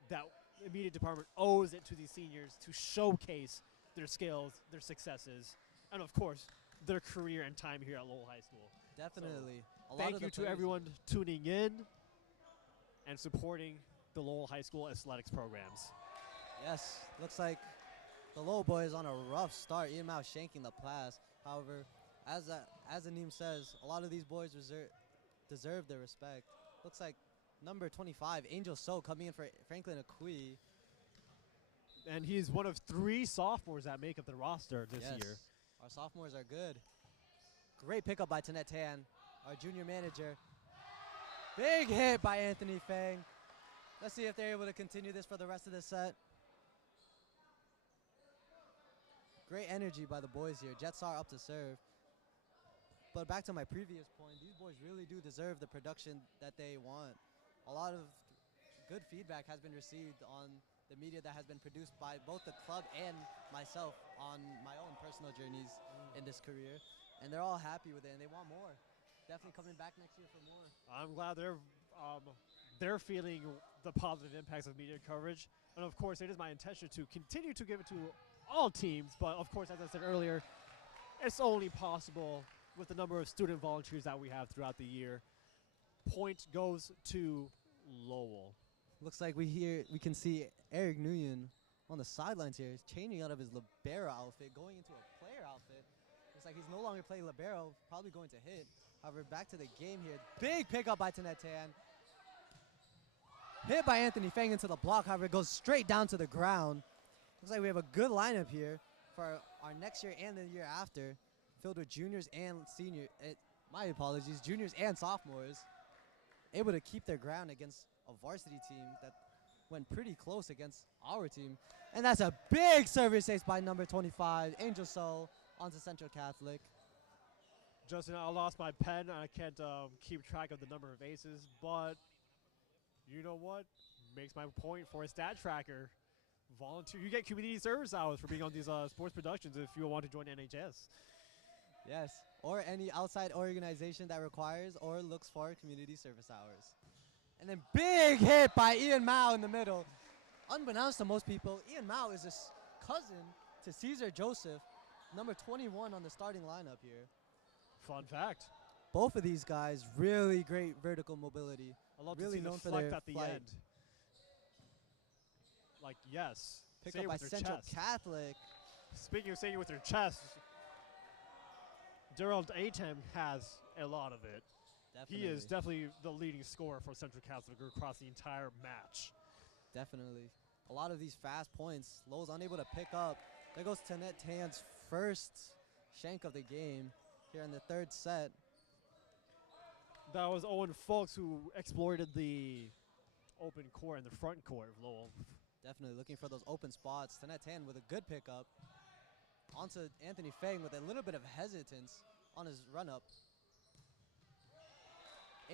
that the media department owes it to these seniors to showcase their skills, their successes, and of course, their career and time here at Lowell High School. Definitely. So, thank you to everyone tuning in and supporting the Lowell High School athletics programs. Yes, looks like the Lowell boys on a rough start. Ian Mao shanking the pass. However, as Anim says, a lot of these boys deserve their respect. Looks like number 25, Angel So, coming in for Franklin Akui. And he's one of 3 sophomores that make up the roster this year. Our sophomores are good. Great pickup by Tanette Tan, our junior manager. Big hit by Anthony Feng. Let's see if they're able to continue this for the rest of the set. Great energy by the boys here. Jetsar up to serve. But back to my previous point, these boys really do deserve the production that they want. A lot of good feedback has been received on the media that has been produced by both the club and myself on my own personal journeys in this career. And they're all happy with it, and they want more. Definitely coming back next year for more. I'm glad they're feeling the positive impacts of media coverage. And of course, it is my intention to continue to give it to all teams. But of course, as I said earlier, it's only possible with the number of student volunteers that we have throughout the year. Point goes to Lowell. Looks like we can see Eric Nguyen on the sidelines here. He's changing out of his libero outfit, going into a player outfit. Looks like he's no longer playing libero, probably going to hit. However, back to the game here. Big pickup by Tanet Tan. Hit by Anthony Feng into the block, however, it goes straight down to the ground. Looks like we have a good lineup here for our next year and the year after, filled with juniors and seniors. My apologies, juniors and sophomores, able to keep their ground against a varsity team that went pretty close against our team. And that's a big service ace by number 25, Angel So, onto Central Catholic. Justin, I lost my pen. I can't keep track of the number of aces, but you know what? Makes my point for a stat tracker. Volunteer. You get community service hours for being on these sports productions if you want to join NHS. Yes, or any outside organization that requires or looks for community service hours. And then big hit by Ian Mao in the middle. Unbeknownst to most people, Ian Mao is a cousin to Caesar Joseph, number 21 on the starting lineup here. Fun fact. Both of these guys, really great vertical mobility. I love really to see known the for flex their at the flight. end. Like, yes. Pick say up it by with your Central chest. Catholic. Speaking of saying it with your chest, Daryl Atem has a lot of it. Definitely. He is definitely the leading scorer for Central Catholic across the entire match. Definitely. A lot of these fast points, Lowell's unable to pick up. There goes Tanet Tan's first shank of the game here in the third set. That was Owen Folks who exploited the open court and the front court of Lowell. Definitely looking for those open spots. Tanet Tan with a good pickup. Onto Anthony Feng with a little bit of hesitance on his run-up.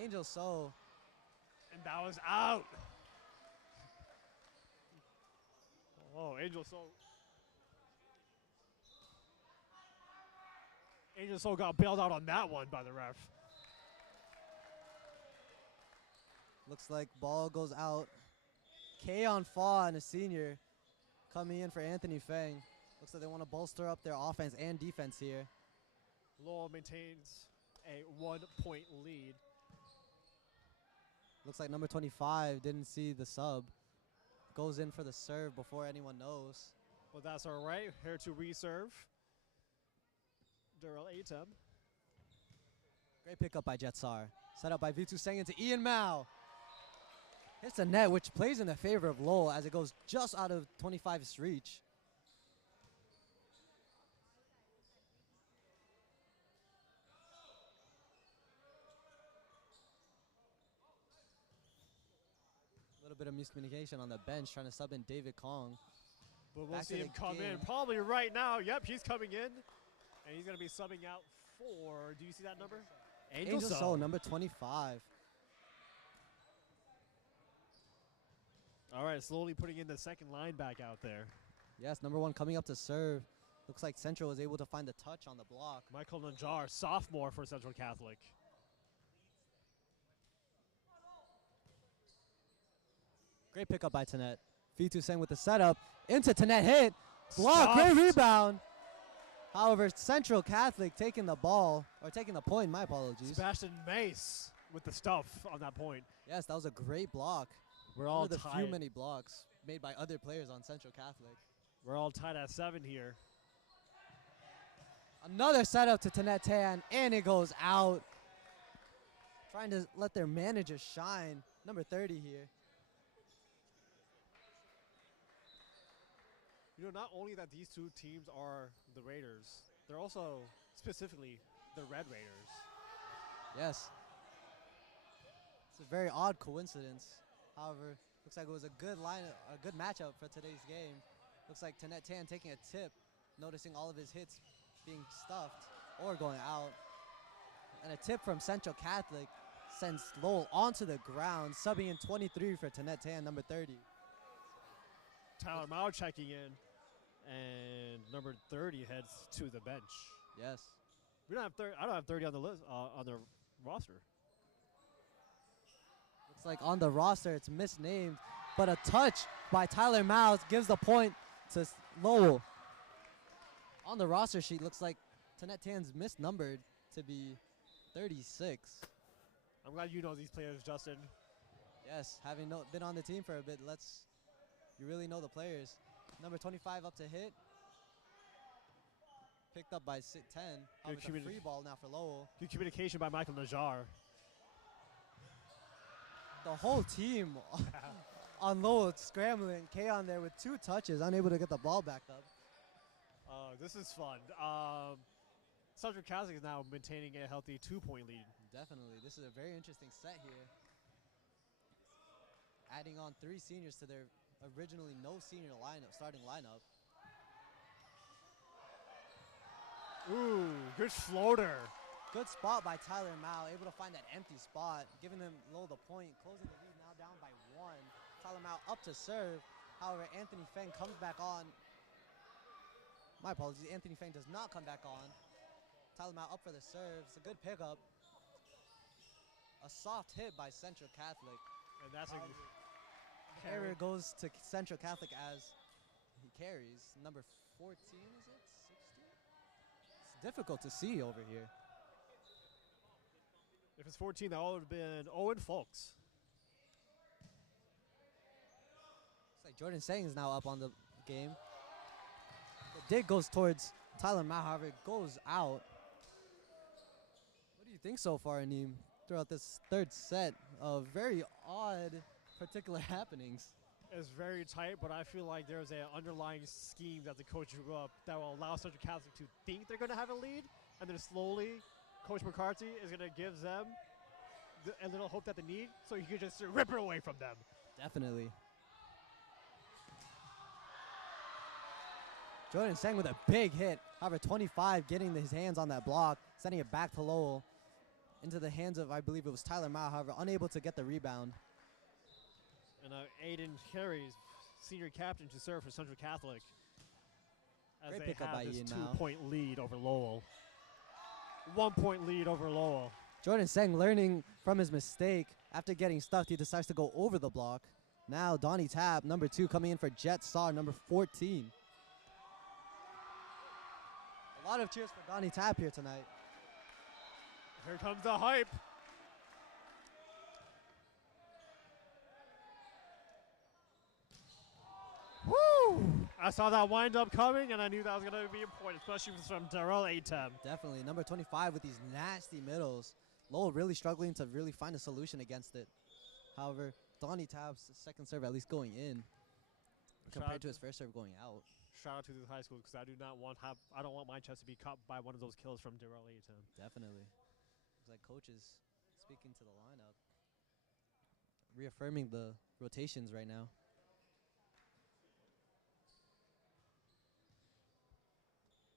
Angel So. And that was out. Oh, Angel So. Angel So got bailed out on that one by the ref. Looks like ball goes out. Kayon Fawn, a senior, coming in for Anthony Feng. Looks like they want to bolster up their offense and defense here. Lowell maintains a 1-point lead. Looks like number 25 didn't see the sub. Goes in for the serve before anyone knows. Well, that's all right. Here to reserve. Daryl Atem. Great pickup by Jetsar. Set up by Vitu Seng into Ian Mao. Hits the net, which plays in the favor of Lowell as it goes just out of 25's reach. A little bit of miscommunication on the bench, trying to sub in David Kong. But we'll Back see to him the come in game. probably right now. Yep, he's coming in. And he's going to be subbing out for, do you see that number? Angel So, number 25. All right, slowly putting in the second line back out there. Yes, number 1 coming up to serve. Looks like Central was able to find the touch on the block. Michael Najar, sophomore for Central Catholic. Great pickup by Tanet. Vitu Seng with the setup. Into Tanet hit. Block, Stopped. great rebound. However, Central Catholic taking the ball, or taking the point, my apologies. Sebastian Mace with the stuff on that point. Yes, that was a great block. We're One all of the tied. few many blocks made by other players on Central Catholic. We're all tied at 7 here. Another setup to Tanet Tan, and it goes out. Trying to let their manager shine. Number 30 here. You know, not only that these two teams are the Raiders, they're also specifically the Red Raiders. Yes. It's a very odd coincidence. However, looks like it was a good matchup for today's game. Looks like Tanet Tan taking a tip, noticing all of his hits being stuffed or going out. And a tip from Central Catholic sends Lowell onto the ground, subbing in 23 for Tanet Tan, number 30. Tyler Mao checking in, and number 30 heads to the bench. Yes. We don't have 30. I don't have 30 on the list on the roster. Looks like on the roster it's misnamed, but a touch by Tyler Miles gives the point to Lowell. On the roster sheet, looks like Tanet Tan's misnumbered to be 36. I'm glad you know these players, Justin. Yes, having been on the team for a bit, you really know the players. Number 25 up to hit. Picked up by 10. It's a free ball now for Lowell. Good communication by Michael Najjar. The whole team on Lowell scrambling. K-On there with 2 touches, unable to get the ball back up. This is fun. Central Catholic is now maintaining a healthy 2-point lead. Definitely. This is a very interesting set here. Adding on 3 seniors to their originally no senior starting lineup. Ooh, good floater. Good spot by Tyler Mao, able to find that empty spot, giving them Lowell the point, closing the lead now down by 1. Tyler Mao up to serve. However, Anthony Feng comes back on. My apologies, Anthony Feng does not come back on. Tyler Mao up for the serve. It's a good pickup. A soft hit by Central Catholic. And that's a error goes to Central Catholic as he carries. Number 14, is it? 16? It's difficult to see over here. If it's 14, that would have been Owen Folks. Looks like Jordan Sang is now up on the game. The dig goes towards Tyler Mao, however, it goes out. What do you think so far, Aneem, throughout this third set of very odd particular happenings? It's very tight, but I feel like there's an underlying scheme that the coach drew up that will allow Central Catholic to think they're going to have a lead, and then slowly Coach McCarthy is going to give them a little hope that they need, so he can just rip it away from them. Definitely. Jordan Sang with a big hit. However, 25 getting his hands on that block, sending it back to Lowell into the hands of, I believe it was Tyler Mao, however, unable to get the rebound. And Aiden carries, senior captain, to serve for Central Catholic as Great they pickup have by this Ian 2-point lead over Lowell. 1-point lead over Lowell. Jordan Sang learning from his mistake. After getting stuffed, he decides to go over the block. Now Donnie Tab, number 2, coming in for Jet Star, number 14. A lot of cheers for Donnie Tab here tonight. Here comes the hype. Woo! I saw that wind up coming, and I knew that was going to be important, especially from Darrell Atem. Definitely. Number 25 with these nasty middles. Lowell really struggling to really find a solution against it. However, Donnie Tab's second serve at least going in compared to his first serve going out. Shout out to this high school because I don't want my chest to be caught by one of those kills from Darrell Atem. Definitely. It's like coaches speaking to the lineup, reaffirming the rotations right now.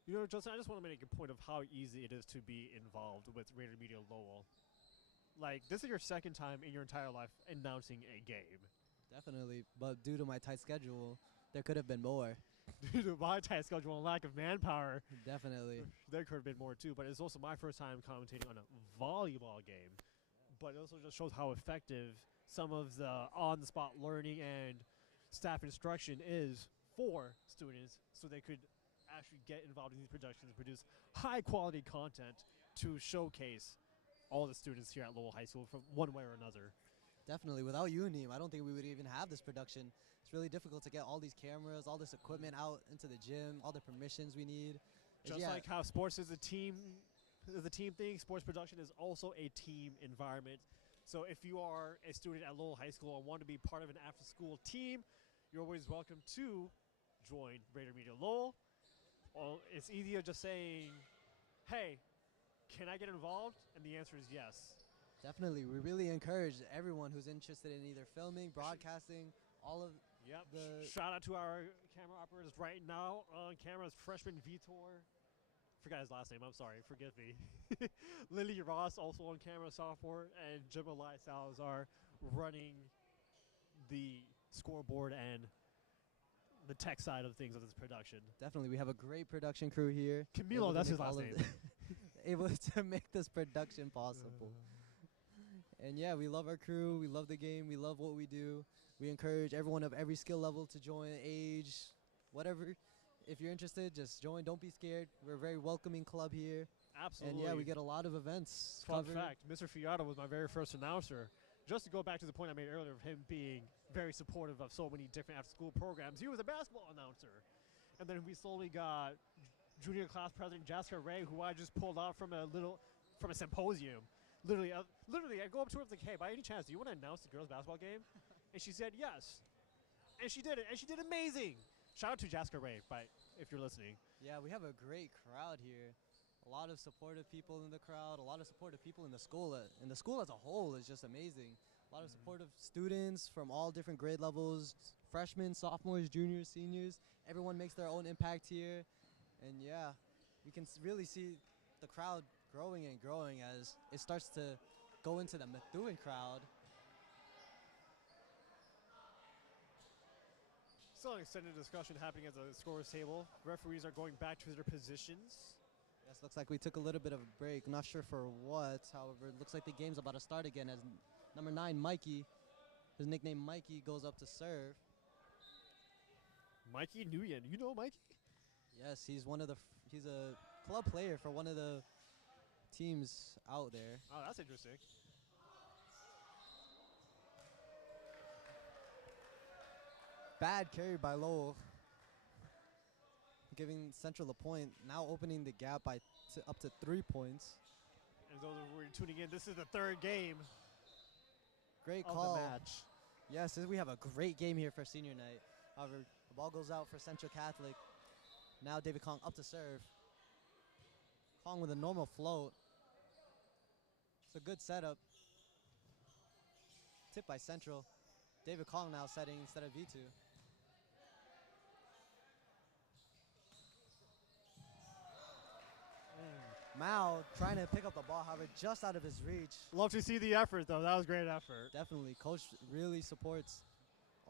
You know, Justin, I just want to make a point of how easy it is to be involved with Raider Media Lowell. Like, this is your second time in your entire life announcing a game. Definitely, but due to my tight schedule, there could have been more. Due to my tight schedule and lack of manpower. Definitely. There could have been more, too. But it's also my first time commentating on a volleyball game. But it also just shows how effective some of the on-the-spot learning and staff instruction is for students so they could actually get involved in these productions and produce high-quality content to showcase all the students here at Lowell High School from one way or another. Definitely. Without you, Neem, I don't think we would even have this production. It's really difficult to get all these cameras, all this equipment out into the gym, all the permissions we need. Just like how sports is a team thing, sports production is also a team environment. So if you are a student at Lowell High School and want to be part of an after-school team, you're always welcome to join Raider Media Lowell. Well, it's easier just saying, hey, can I get involved? And the answer is yes. Definitely. We really encourage everyone who's interested in either filming, broadcasting, all of the... Shout out to our camera operators right now on camera is freshman Vitor. Forgot his last name. I'm sorry. Forgive me. Lily Ross also on camera, sophomore, and Jamalai Salazar running the scoreboard and the tech side of things of this production. Definitely. We have a great production crew here. Camilo, that's his last name. Able to make this production possible. And yeah, we love our crew. We love the game. We love what we do. We encourage everyone of every skill level to join, age, whatever. If you're interested, just join. Don't be scared. We're a very welcoming club here. Absolutely. And yeah, we get a lot of events Fun covered. fact, Mr. Fiata was my very first announcer. Just to go back to the point I made earlier of him being very supportive of so many different after-school programs. He was a basketball announcer. And then we slowly got junior class president Jessica Ray, who I just pulled out from a symposium. Literally, I go up to her and like, hey, by any chance, do you want to announce the girls' basketball game? And she said yes. And she did it, and she did amazing. Shout out to Jessica Ray, if you're listening. Yeah, we have a great crowd here. A lot of supportive people in the crowd, a lot of supportive people in the school. And the school as a whole is just amazing. A lot of supportive students from all different grade levels, freshmen, sophomores, juniors, seniors. Everyone makes their own impact here. And yeah, we can really see the crowd growing and growing as it starts to go into the Methuen crowd. Still an extended discussion happening at the scorer's table. Referees are going back to their positions. Yes, looks like we took a little bit of a break. Not sure for what. However, it looks like the game's about to start again as number 9, Mikey, his nickname Mikey, goes up to serve. Mikey Nguyen. You know Mikey? Yes, he's he's a club player for one of the teams out there. Oh, that's interesting. Bad carry by Lowell, giving Central a point, now opening the gap by up to 3 points. And those who are tuning in, this is the third game Great of call. the match. Yes, we have a great game here for senior night. However, the ball goes out for Central Catholic. Now David Kong up to serve. Kong with a normal float. It's a good setup. Tip by Central. David Kong now setting instead of V2. Mao trying to pick up the ball, however, just out of his reach. Love to see the effort, though. That was great effort. Definitely. Coach really supports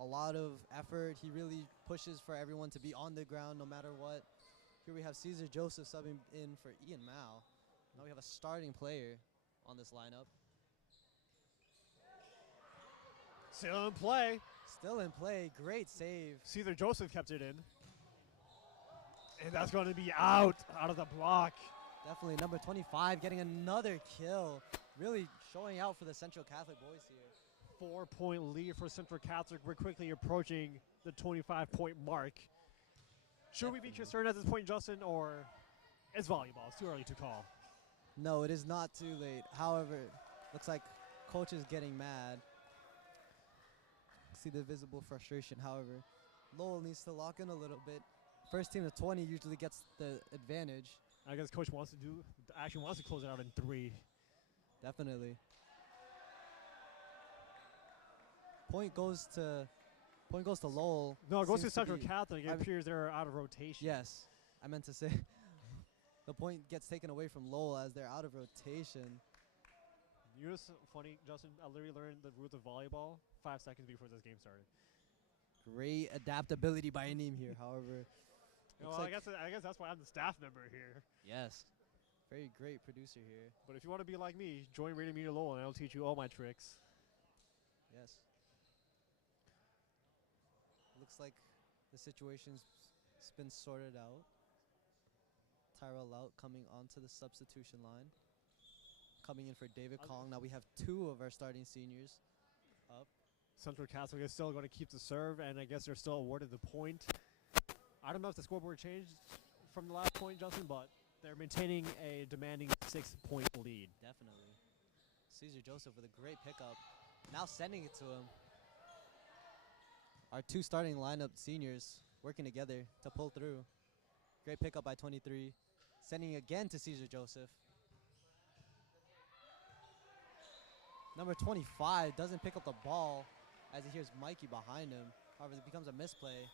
a lot of effort. He really pushes for everyone to be on the ground no matter what. Here we have Caesar Joseph subbing in for Ian Mao. Now we have a starting player on this lineup. Still in play. Still in play. Great save. Caesar Joseph kept it in. And that's going to be out of the block. Definitely number 25 getting another kill. Really showing out for the Central Catholic boys here. 4-point lead for Central Catholic. We're quickly approaching the 25-point mark. Should we be concerned at this point, Justin, or it's volleyball? It's too early to call. No, it is not too late. However, looks like coach is getting mad. See the visible frustration. However, Lowell needs to lock in a little bit. First team to 20 usually gets the advantage. I guess coach wants to close it out in 3. Definitely. Point goes to Lowell. No, it goes to Seems Central be- Catholic. It appears they're out of rotation. Yes, I meant to say the point gets taken away from Lowell as they're out of rotation. You know what's funny, Justin? I literally learned the rules of volleyball 5 seconds before this game started. Great adaptability by Anim here, however. Well, I guess that's why I'm the staff member here. Yes. Very great producer here. But if you want to be like me, join Radio Media Lowell and I'll teach you all my tricks. Yes. Looks like the situation's been sorted out. Tyrell Lout coming onto the substitution line. Coming in for David Kong. Now we have 2 of our starting seniors up. Central Catholic is still going to keep the serve, and I guess they're still awarded the point. I don't know if the scoreboard changed from the last point, Justin, but they're maintaining a demanding 6-point lead. Definitely. Caesar Joseph with a great pickup. Now sending it to him. Our 2 starting lineup seniors working together to pull through. Great pickup by 23. Sending again to Caesar Joseph. Number 25 doesn't pick up the ball as he hears Mikey behind him. However, it becomes a misplay.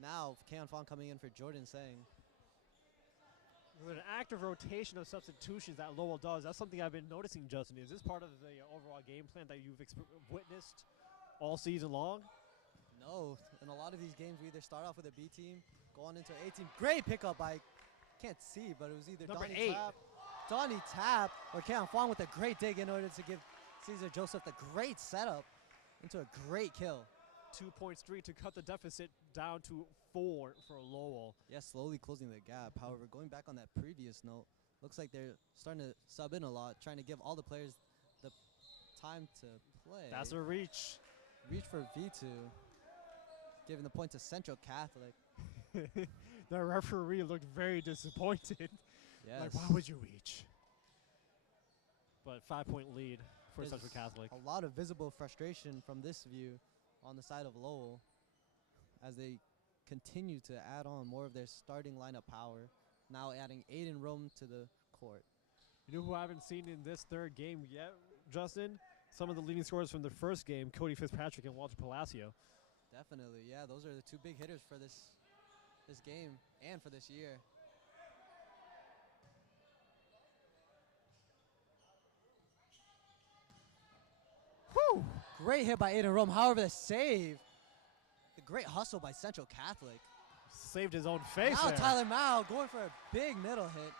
Now, Keon Fong coming in for Jordan Sang. With an active rotation of substitutions that Lowell does, that's something I've been noticing, Justin. Is this part of the overall game plan that you've witnessed all season long? No. In a lot of these games, we either start off with a B team, go on into A team. Great pickup by, can't see, but it was either Number 8. Donnie Tap, or Keon Fong with a great dig in order to give Caesar Joseph the great setup into a great kill. 2 points, 3 to cut the deficit down to 4 for Lowell. Yeah, slowly closing the gap. However, going back on that previous note, looks like they're starting to sub in a lot, trying to give all the players the time to play. That's a reach. reach for V2. Giving the point to Central Catholic. The referee looked very disappointed. Yes. Like, why would you reach? But 5-point lead for There's Central Catholic. A lot of visible frustration from this view on the side of Lowell as they continue to add on more of their starting lineup power. Now adding Aiden Rome to the court. You know who I haven't seen in this third game yet, Justin? Some of the leading scorers from the first game, Cody Fitzpatrick and Walter Palacio. Definitely, yeah. Those are the two big hitters for this game and for this year. Whew! Great hit by Aiden Rome. However, the save, the great hustle by Central Catholic. Saved his own face Now there. Tyler Mao going for a big middle hit.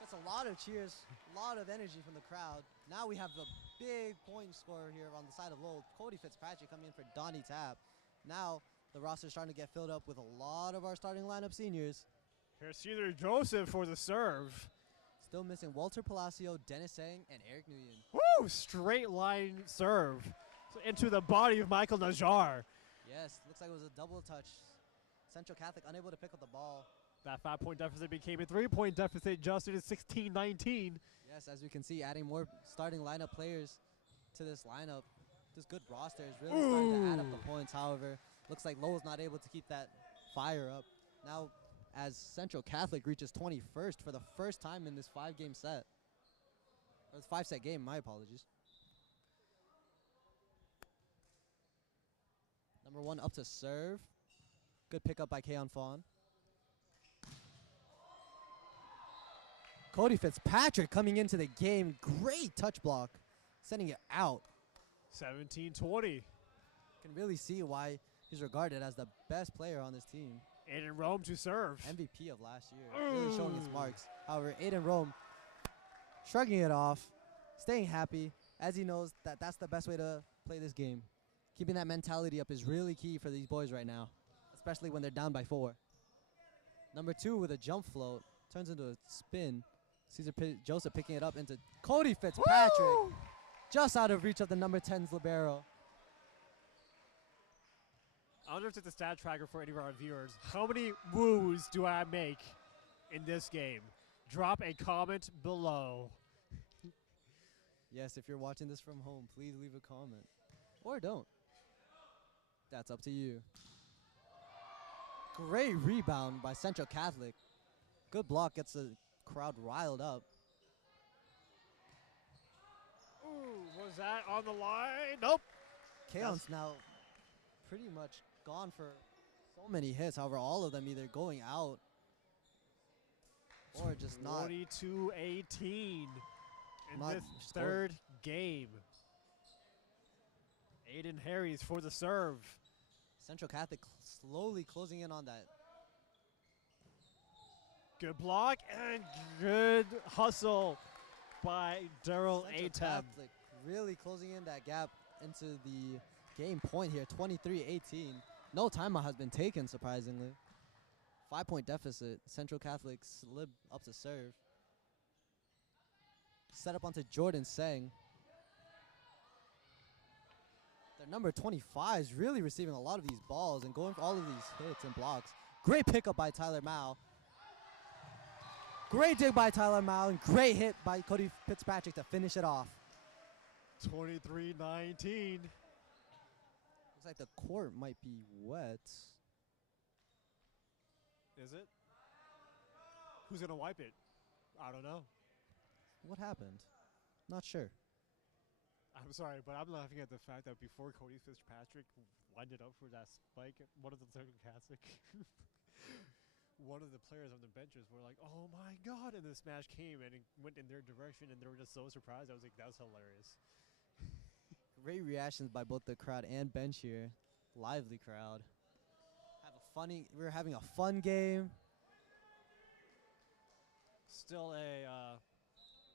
That's a lot of cheers, a lot of energy from the crowd. Now we have the big point scorer here on the side of Lowell. Cody Fitzpatrick coming in for Donnie Tapp. Now the roster is starting to get filled up with a lot of our starting lineup seniors. Here's Cedar Joseph for the serve. Still missing Walter Palacio, Dennis Sang, and Eric Nguyen. Woo! Straight line serve into the body of Michael Najjar. Yes, looks like it was a double touch. Central Catholic unable to pick up the ball. That 5-point deficit became a 3-point deficit, Justin, at 16-19. Yes, as we can see, adding more starting lineup players to this lineup. This good roster is really starting to add up the points. However, looks like Lowell's not able to keep that fire up. Now, as Central Catholic reaches 21st for the first time in this 5-game set. Or this 5-set game, my apologies. Number 1 up to serve. Good pickup by Keon Fawn. Cody Fitzpatrick coming into the game. Great touch block. Sending it out. 17-20. Can really see why he's regarded as the best player on this team. Aiden Rome to serve. MVP of last year. Really showing his marks. However, Aiden Rome shrugging it off. Staying happy as he knows that that's the best way to play this game. Keeping that mentality up is really key for these boys right now. Especially when they're down by 4. Number 2 with a jump float. Turns into a spin. Cesar Joseph picking it up into Cody Fitzpatrick. Woo! Just out of reach of the number 10's libero. I wonder if it's a stat tracker for any of our viewers. How many woos do I make in this game? Drop a comment below. Yes, if you're watching this from home, please leave a comment. Or don't. That's up to you. Great rebound by Central Catholic. Good block gets the crowd riled up. Ooh, was that on the line? Nope. Keon's now pretty much gone for so many hits. However, all of them either going out or just not. 42-18 in Not this scored. third game. Aiden Harries for the serve. Central Catholic slowly closing in on that. Good block and good hustle by Daryl Central Atem. Catholic really closing in that gap into the game point here, 23-18. No timeout has been taken, surprisingly. 5-point deficit. Central Catholic slid up to serve. Set up onto Jordan Sang. Their number 25 is really receiving a lot of these balls and going for all of these hits and blocks. Great pickup by Tyler Mao. Great dig by Tyler Mao and great hit by Cody Fitzpatrick to finish it off. 23-19. Looks like the court might be wet. Is it? Who's going to wipe it? I don't know. What happened? Not sure. I'm sorry, but I'm laughing at the fact that before Cody Fitzpatrick lined it up for that spike, one of the Central Catholic, one of the players on the benches were like, "Oh my God!" And the smash came and it went in their direction, and they were just so surprised. I was like, "That's hilarious." Great reactions by both the crowd and bench here. Lively crowd. We're having a fun game. Still a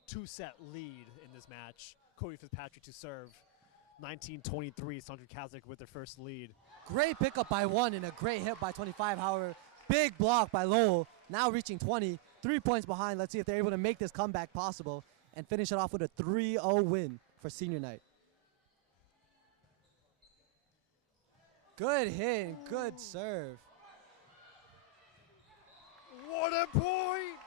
2-set lead in this match. Cody Fitzpatrick to serve. 19-23, Central Catholic with their first lead. Great pickup by 1 and a great hit by 25. However, big block by Lowell. Now reaching 20. 3 points behind. Let's see if they're able to make this comeback possible and finish it off with a 3-0 win for senior night. Good hit and good serve. What a point!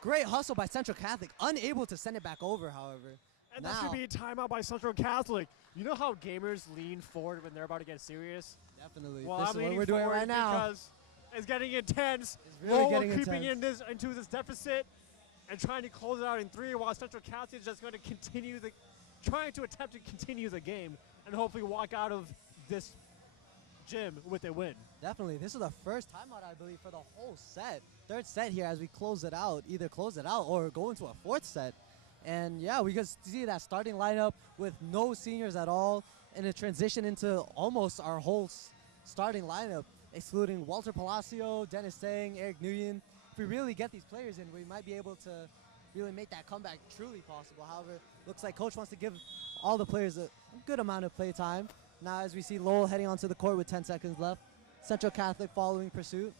Great hustle by Central Catholic. Unable to send it back over, however. And that's going to be a timeout by Central Catholic. You know how gamers lean forward when they're about to get serious? Definitely. Well, this I'm is what leaning we're doing forward right now. because it's getting intense. It's really Lowell getting creeping intense. into this deficit and trying to close it out in 3, while Central Catholic is just going to trying to attempt to continue the game and hopefully walk out of this gym with a win. Definitely. This is the first timeout, I believe, for the whole set. Third set here as we close it out. Either close it out or go into a fourth set. And yeah, we can see that starting lineup with no seniors at all and a transition into almost our whole starting lineup, excluding Walter Palacio, Dennis Sang, Eric Nguyen. If we really get these players in, we might be able to really make that comeback truly possible. However, looks like Coach wants to give all the players a good amount of play time. Now as we see Lowell heading onto the court with 10 seconds left, Central Catholic following pursuit.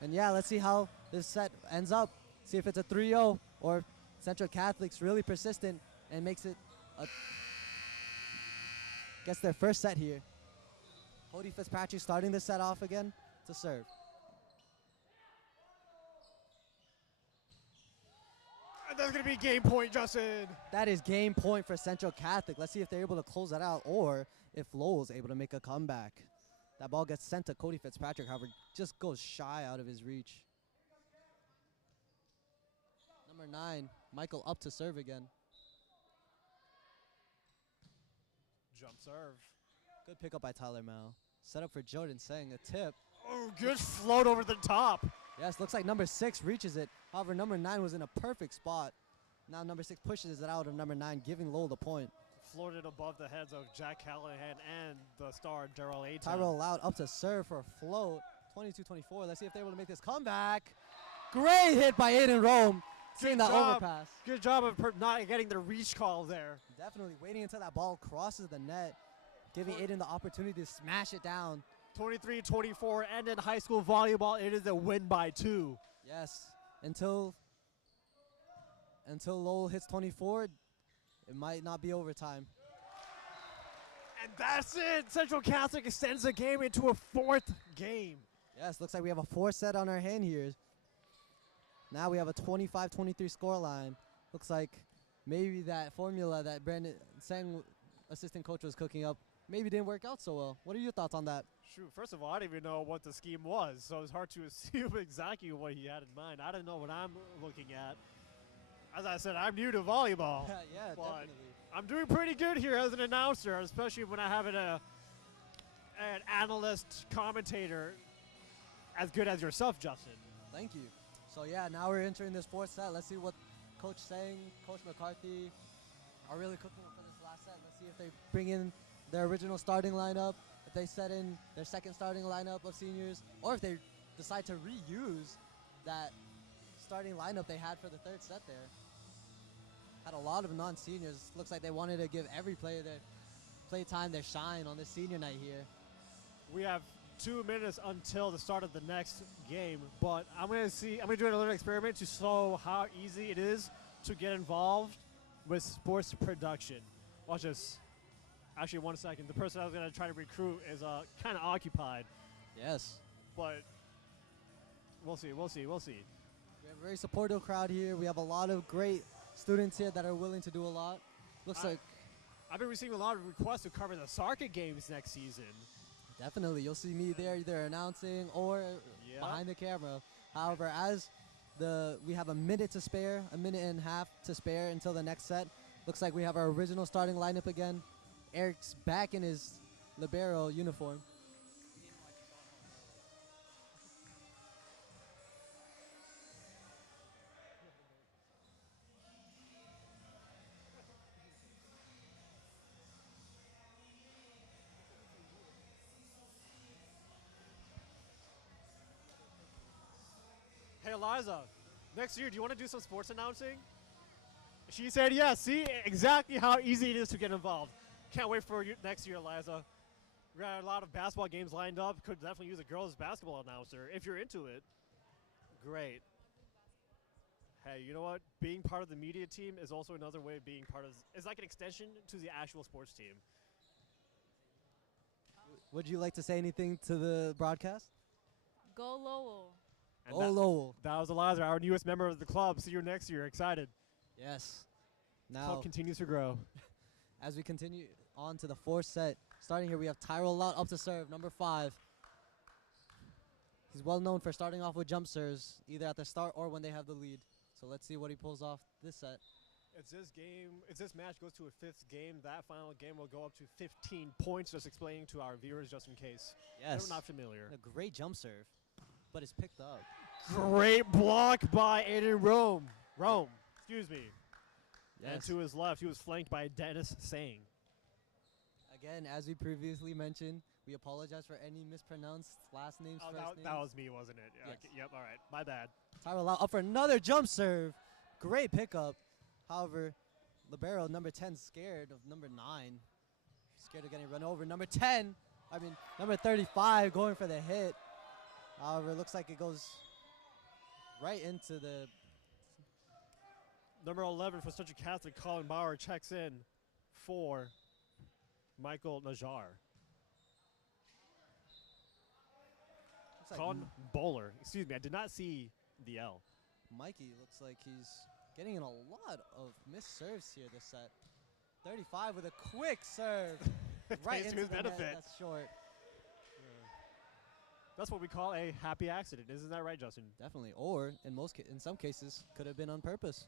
And yeah, let's see how this set ends up. See if it's a 3-0 or Central Catholic's really persistent and makes it gets their first set here. Cody Fitzpatrick starting the set off again to serve. And that's going to be game point, Justin. That is game point for Central Catholic. Let's see if they're able to close that out or if Lowell's able to make a comeback. That ball gets sent to Cody Fitzpatrick, however, just goes shy out of his reach. Number 9, Michael up to serve again. Jump serve. Good pickup by Tyler Mel. Set up for Jordan Sang, a tip. Oh, good float over the top. Yes, looks like number 6 reaches it. However, number 9 was in a perfect spot. Now number 6 pushes it out of number 9, giving Lowell the point. Floated above the heads of Jack Callahan and the star Darrell Ayton. Tyrell Loud up to serve for a float. 22-24. Let's see if they're able to make this comeback. Great hit by Aiden Rome. Seeing that overpass. Good job of not getting the reach call there. Definitely waiting until that ball crosses the net, giving Aiden the opportunity to smash it down. 23-24, and in high school volleyball, it is a win by 2. Yes, until Lowell hits 24, it might not be overtime. And that's it. Central Catholic extends the game into a 4th game. Yes, looks like we have a 4th set on our hand here. Now we have a 25-23 scoreline. Looks like maybe that formula that Brandon Sang assistant coach was cooking up maybe didn't work out so well. What are your thoughts on that? Shoot, first of all, I didn't even know what the scheme was, so it's hard to assume exactly what he had in mind. I didn't know what I'm looking at. As I said, I'm new to volleyball. Yeah, definitely. I'm doing pretty good here as an announcer, especially when I have an analyst commentator as good as yourself, Justin. Thank you. So yeah, now we're entering this 4th set. Let's see what Coach Sang, Coach McCarthy are really cooking for this last set. Let's see if they bring in their original starting lineup, if they set in their second starting lineup of seniors, or if they decide to reuse that starting lineup they had for the 3rd set there. Had a lot of non-seniors. Looks like they wanted to give every player their play time, their shine on this senior night here. We have 2 minutes until the start of the next game, but I'm gonna do a little experiment to show how easy it is to get involved with sports production. Watch this. Actually, 1 second. The person I was gonna try to recruit is kind of occupied. Yes. But we'll see. We have a very supportive crowd here. We have a lot of great students here that are willing to do a lot. Looks like I've been receiving a lot of requests to cover the Sarka games next season. Definitely. You'll see me there either announcing or behind the camera. However, as we have a minute to spare, a minute and a half to spare until the next set. Looks like we have our original starting lineup again. Eric's back in his libero uniform. Hey, Eliza, next year, do you want to do some sports announcing? She said yes. See exactly how easy it is to get involved. Can't wait for next year, Eliza. We got a lot of basketball games lined up. Could definitely use a girls basketball announcer if you're into it. Great. Hey, you know what? Being part of the media team is also another way of being part of. It's like an extension to the actual sports team. Would you like to say anything to the broadcast? Go Lowell. And Oh, Lowell. that was Eliza, our newest member of the club. See you next year. Excited. Yes. Club Now, continues to grow. as we continue on to the fourth set, starting here, we have Tyrell Lout up to serve, number 5. He's well known for starting off with jump serves, either at the start or when they have the lead. So let's see what he pulls off this set. If this match goes to a 5th game, that final game will go up to 15 points. Just explaining to our viewers, just in case Yes. they're not familiar. A great jump serve, but it's picked up. Great block by Aiden Rome. Excuse me. And Yes. to his left, he was flanked by Dennis Sang. Again, as we previously mentioned, we apologize for any mispronounced last names, Oh, first names. that was me, wasn't it? Yes. Okay, yep, all right. My bad. Tyrell Lout up for another jump serve. Great pickup. However, libero number 10 scared of number 9. Scared of getting run over. Number 35 going for the hit. However, it looks like it goes right into the... Number 11 for Central Catholic, Colin Bauer, checks in for Michael Najar. Looks like Colin Bowler. Excuse me, I did not see the L. Mikey looks like he's getting in a lot of missed serves here this set. 35 with a quick serve. Right Pays to into his the net. benefit. That's short. That's what we call a happy accident. Isn't that right, Justin? Definitely. Or in some cases, could have been on purpose.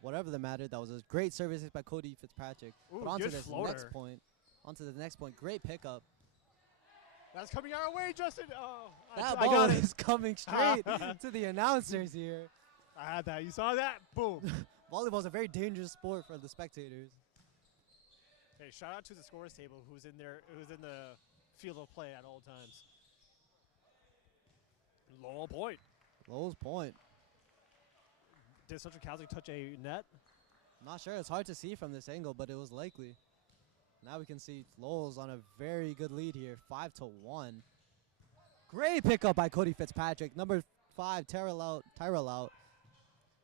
Whatever the matter, that was a great service by Cody Fitzpatrick. Ooh, But on to good this floater. next point. On to the next point. Great pickup. That's coming our way, Justin. Oh, That I ball got it. is coming straight to the announcers here. I had that. You saw that? Boom. Volleyball is a very dangerous sport for the spectators. Hey, shout out to the scores table who's in the field of play at all times. Lowell point. Lowell's point. Did Central Catholic touch a net? Not sure. It's hard to see from this angle, but it was likely. Now we can see Lowell's on a very good lead here, 5-1. Great pickup by Cody Fitzpatrick. Number 5, Tyrell Out,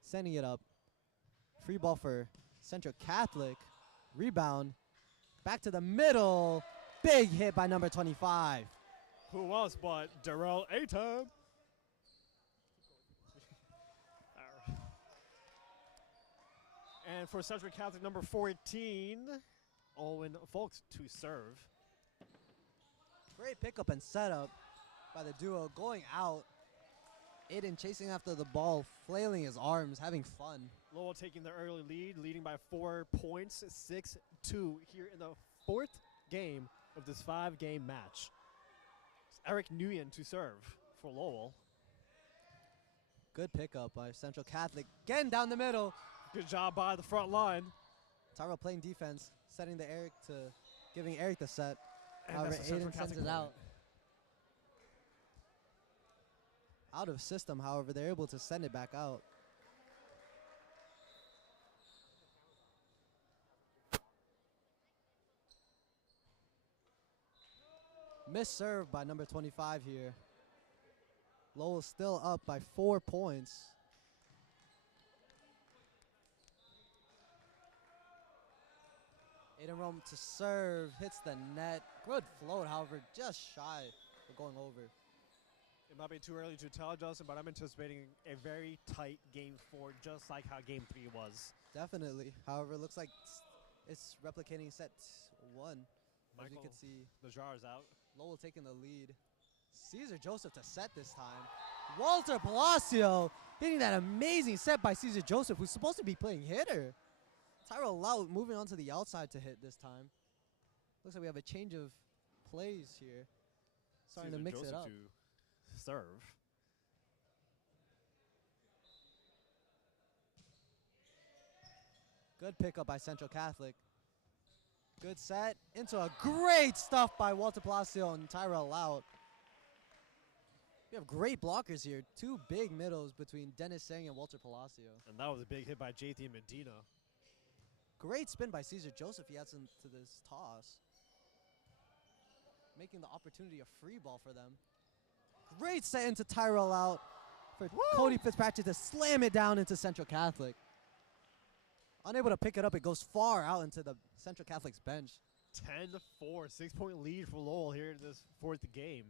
sending it up. Free ball for Central Catholic. Rebound. Back to the middle. Big hit by number 25. Who else but Darrell Aton? And for Central Catholic, number 14, Owen Folks to serve. Great pickup and setup by the duo. Going out. Aiden chasing after the ball, flailing his arms, having fun. Lowell taking the early lead, leading by 4 points, 6-2 here in the 4th game of this 5-game match. It's Eric Nguyen to serve for Lowell. Good pickup by Central Catholic. Again down the middle. Good job by the front line. Tyrell playing defense, giving Eric the set. And However, that's the Central Aiden sends Catholic it out. point. Out of system, however, they're able to send it back out. Missed serve by number 25 here. Lowell still up by 4 points. Aiden Rome to serve, hits the net. Good float, however, just shy of going over. It might be too early to tell, Justin, but I'm anticipating a very tight Game 4, just like how Game 3 was. Definitely. However, it looks like it's replicating set 1. As you Michael can see, Najar's out. Lowell taking the lead. Caesar Joseph to set this time. Walter Palacio hitting that amazing set by Caesar Joseph, who's supposed to be playing hitter. Tyrell Lout moving on to the outside to hit this time. Looks like we have a change of plays here. Starting to Caesar mix Joseph it up. to serve. Good pickup by Central Catholic. Good set into a great stuff by Walter Palacio and Tyrell Lout. We have great blockers here. 2 big middles between Dennis Sang and Walter Palacio. And that was a big hit by Jathan Medina. Great spin by Caesar Joseph. He adds into this toss, making the opportunity a free ball for them. Great set into Tyrell Out for Cody Fitzpatrick to slam it down into Central Catholic. Unable to pick it up, it goes far out into the Central Catholic's bench. 10-4, 6-point lead for Lowell here in this fourth game.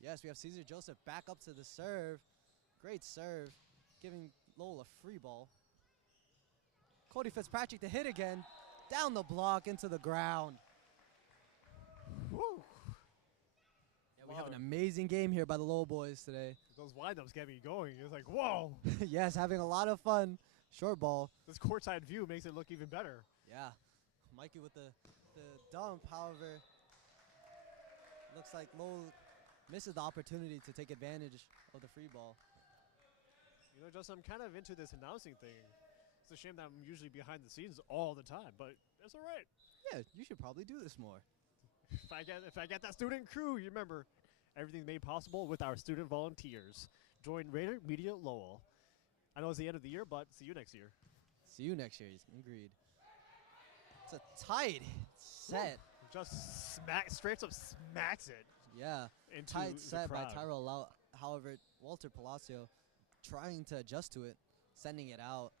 Yes, we have Caesar Joseph back up to the serve. Great serve, giving Lowell a free ball. Cody Fitzpatrick to hit again. Down the block into the ground. Woo. Yeah, we have an amazing game here by the Lowell boys today. Those windups get me going. It's like, whoa. Yes, having a lot of fun. Short ball. This courtside view makes it look even better. Yeah. Mikey with the dump, however, looks like Lowell misses the opportunity to take advantage of the free ball. You know, Justin, I'm kind of into this announcing thing. It's a shame that I'm usually behind the scenes all the time, but that's all right. Yeah, you should probably do this more. If I get that student crew, you remember, everything's made possible with our student volunteers. Join Raider Media Lowell. I know it's the end of the year, but see you next year. See you next year. Agreed. It's a tight set. Just straight up smacks it. Yeah. Into Tight the set by crowd. Tyrell Lau. However, Walter Palacio trying to adjust to it, sending it out.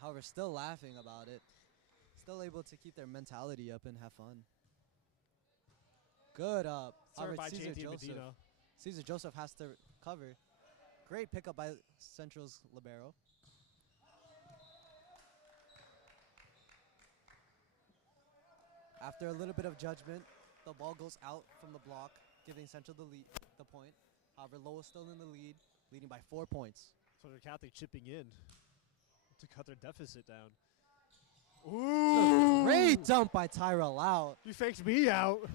However, still laughing about it. Still able to keep their mentality up and have fun. Good up. Served by Caesar JT Joseph. Medina. Caesar Joseph has to cover. Great pickup by Central's libero. After a little bit of judgment, the ball goes out from the block, giving Central the point. However, Lowell still in the lead, leading by 4 points. So they're Catholic chipping in to cut their deficit down. Ooh! Great dump by Tyrell out. You faked me out.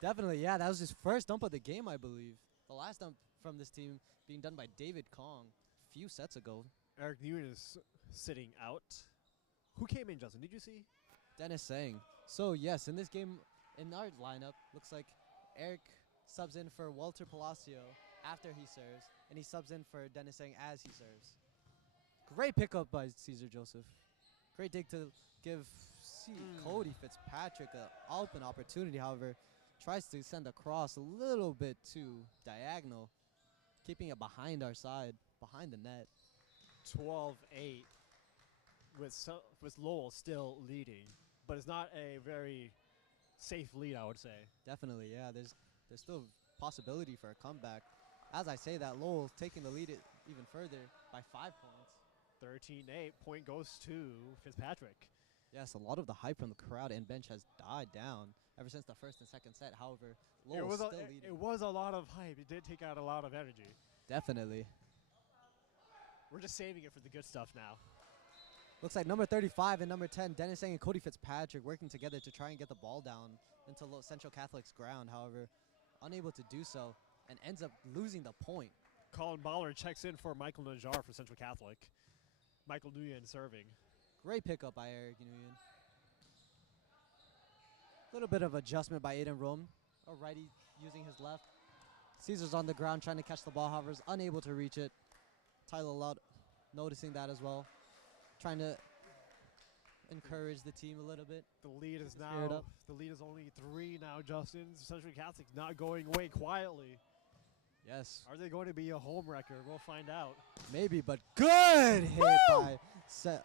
Definitely, yeah, that was his first dump of the game, I believe. The last dump from this team being done by David Kong a few sets ago. Eric Nguyen is sitting out. Who came in, Justin? Did you see? Dennis Sang. So, yes, in this game, in our lineup, looks like Eric subs in for Walter Palacio after he serves, and he subs in for Dennis Sang as he serves. Great pickup by Caesar Joseph. Great dig to give Cody Fitzpatrick an open opportunity, however, tries to send a cross a little bit too diagonal, keeping it behind our side, behind the net. 12-8 with Lowell still leading, but it's not a very safe lead, I would say. Definitely, yeah. There's still possibility for a comeback. As I say that, Lowell's taking the lead even further by 5 points. 13-8. Point goes to Fitzpatrick. Yes, a lot of the hype from the crowd and bench has died down ever since the first and second set. However, Lowell's still leading. It was a lot of hype. It did take out a lot of energy. Definitely. We're just saving it for the good stuff now. Looks like number 35 and number 10, Dennis Sang and Cody Fitzpatrick, working together to try and get the ball down into Central Catholic's ground. However, unable to do so and ends up losing the point. Colin Baller checks in for Michael Najjar for Central Catholic. Michael Nguyen serving. Great pickup by Eric Nguyen. Little bit of adjustment by Aiden Rom. A righty using his left. Caesar's on the ground trying to catch the ball, however, is unable to reach it. Tyler Loud noticing that as well. Trying to encourage the team a little bit. The lead is Spirit now, up. the lead is only 3 now, Justin. Central Catholic not going away quietly. Yes, Are they going to be a home wrecker? We'll find out. maybe, but good hit by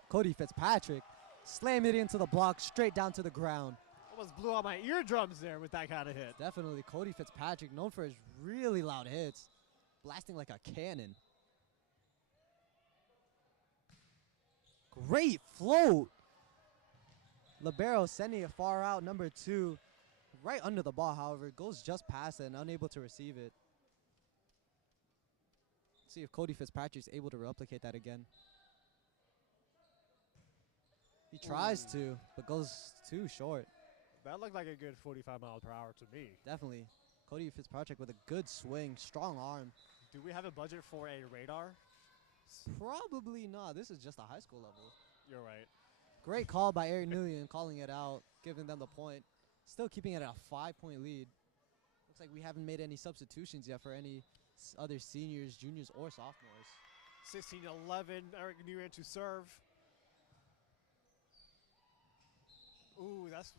Cody Fitzpatrick. Slam it into the block, straight down to the ground. Almost blew out my eardrums there with that kind of hit. Definitely Cody Fitzpatrick, known for his really loud hits, blasting like a cannon. Great float. Libero sending it far out, number 2, right under the ball, however, goes just past it and unable to receive it. See if Cody Fitzpatrick's able to replicate that again. He tries to, but goes too short. That looked like a good 45 miles per hour to me. Definitely. Cody Fitzpatrick with a good swing, strong arm. Do we have a budget for a radar? Probably not. This is just a high school level. You're right. Great call by Eric Nguyen, calling it out, giving them the point. Still keeping it at a 5-point lead. Looks like we haven't made any substitutions yet for any other seniors, juniors, or sophomores. 16-11, Eric Nguyen to serve. Ooh, that's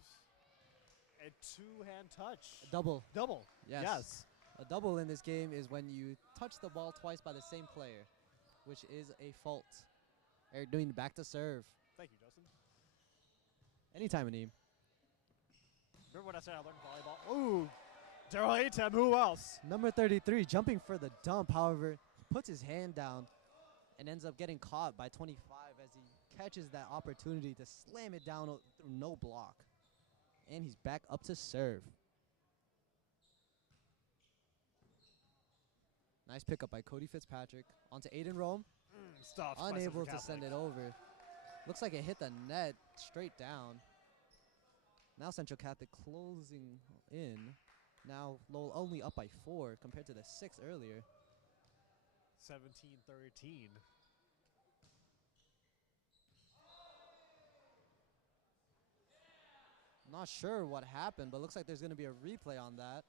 a two-hand touch. A double. Double. Yes. A double in this game is when you touch the ball twice by the same player, which is a fault. Eric Nguyen back to serve. Thank you, Justin. Anytime, Aneem. Remember when I said I learned volleyball? Ooh, Daryl Atem, who else? Number 33 jumping for the dump, however, puts his hand down and ends up getting caught by 25 as he catches that opportunity to slam it down through no block. And he's back up to serve. Nice pickup by Cody Fitzpatrick. Onto Aiden Rome. Stuff. Unable to send it over. Looks like it hit the net straight down. Now Central Catholic closing in. Now Lowell only up by 4 compared to the 6 earlier. 17-13. Not sure what happened, but looks like there's going to be a replay on that.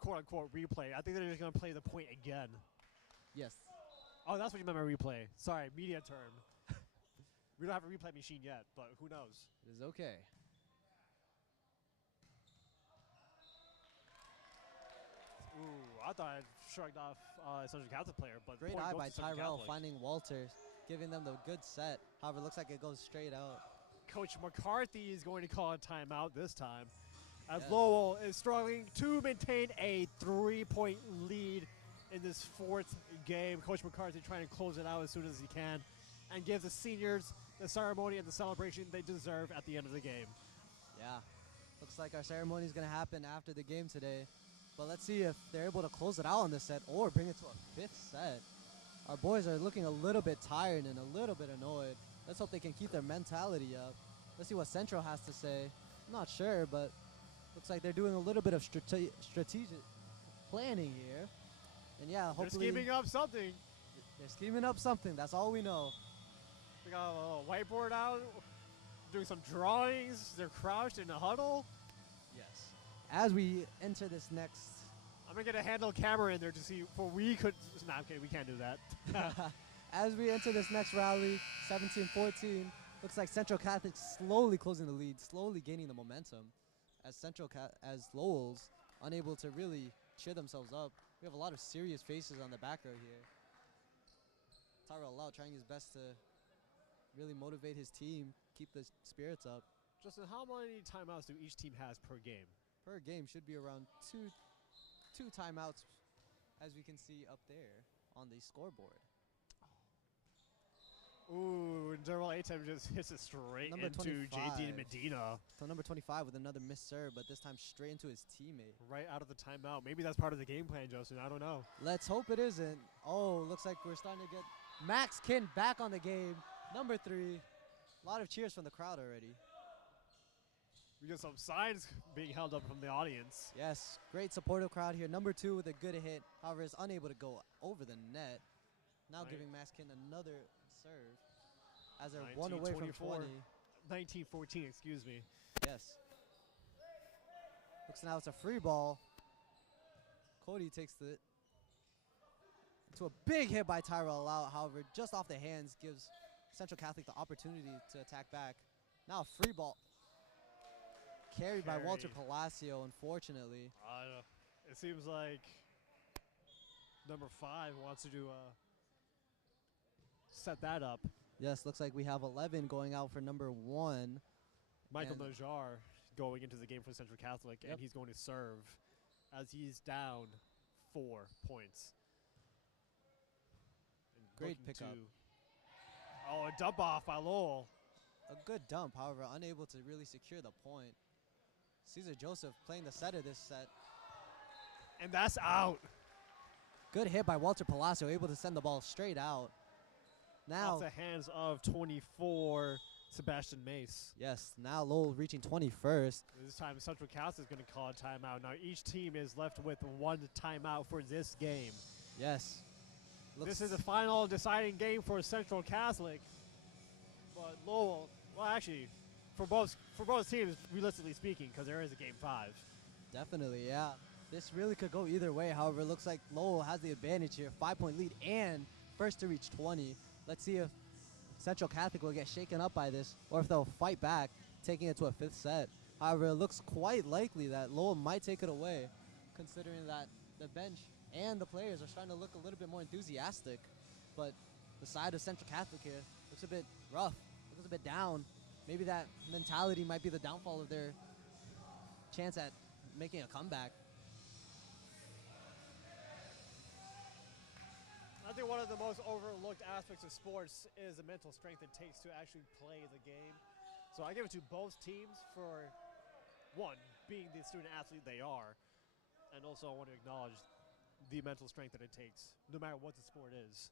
Quote-unquote replay. I think they're just going to play the point again. Yes. Oh, that's what you meant by replay. Sorry, media term. We don't have a replay machine yet, but who knows? It is okay. Ooh, I thought I shrugged off Central Catholic player, but Great point eye goes by to Central Tyrell Catholic. finding Walter, giving them the good set. However, looks like it goes straight out. Coach McCarthy is going to call a timeout this time, as Yes. Lowell is struggling to maintain a 3-point lead in this 4th game. Coach McCarthy trying to close it out as soon as he can and give the seniors the ceremony and the celebration they deserve at the end of the game. Yeah. Looks like our ceremony is going to happen after the game today. But let's see if they're able to close it out on this set or bring it to a 5th set. Our boys are looking a little bit tired and a little bit annoyed. Let's hope they can keep their mentality up. Let's see what Central has to say. I'm not sure, but looks like they're doing a little bit of strategic planning here. And yeah, They're hopefully scheming up something. they're scheming up something. That's all we know. They got a little whiteboard out, doing some drawings. They're crouched in a huddle. Yes. As we enter this next I'm going to get a handheld camera in there to see for we could. Nah, okay, we can't do that. as we enter this next rally, 17-14, looks like Central Catholic slowly closing the lead, slowly gaining the momentum, as Lowell's unable to really cheer themselves up. We have a lot of serious faces on the back row here. Tyrell Lau trying his best to really motivate his team, keep the spirits up. Justin, how many timeouts do each team has per game? Per game should be around two timeouts, as we can see up there on the scoreboard. Ooh, and Daryl Atem just hits it straight Number into 25. JD Medina. So number 25 with another missed serve, but this time straight into his teammate. Right out of the timeout. Maybe that's part of the game plan, Justin. I don't know. Let's hope it isn't. Oh, looks like we're starting to get Max Kin back on the game. Number 3. A lot of cheers from the crowd already. We got some signs being held up from the audience. Yes, great supportive crowd here. Number 2 with a good hit. However, is unable to go over the net. Now Right. giving Max Kin another serve as they're 1 away from 20. 19-14, excuse me. Yes. Looks now it's a free ball. Cody takes it to a big hit by Tyrell Lau. However, just off the hands gives Central Catholic the opportunity to attack back. Now a free ball. Carried by Walter Palacio, unfortunately. It seems like number 5 wants to do set that up. Yes, looks like we have 11 going out for number 1. Michael And- Najar going into the game for Central Catholic, Yep. and he's going to serve as he's down 4 points. And Great looking pickup. Oh, a dump off by Lowell. A good dump, however, unable to really secure the point. Cesar Joseph playing the setter this set. And that's out. Good hit by Walter Palacio, able to send the ball straight out. Now, Off the hands of 24, Sebastian Mace. yes, now Lowell reaching 21st. This time, Central Catholic is going to call a timeout. Now, each team is left with 1 timeout for this game. Yes. This is the final deciding game for Central Catholic. But Lowell, well, actually, for both teams, realistically speaking, because there is a game 5. Definitely, yeah. This really could go either way. However, it looks like Lowell has the advantage here. 5-point lead and first to reach 20. Let's see if Central Catholic will get shaken up by this or if they'll fight back, taking it to a 5th set. However, it looks quite likely that Lowell might take it away, considering that the bench and the players are starting to look a little bit more enthusiastic. But the side of Central Catholic here looks a bit rough, looks a bit down. Maybe that mentality might be the downfall of their chance at making a comeback. I think one of the most overlooked aspects of sports is the mental strength it takes to actually play the game. So I give it to both teams for, one, being the student athlete they are, and also I want to acknowledge the mental strength that it takes, no matter what the sport is.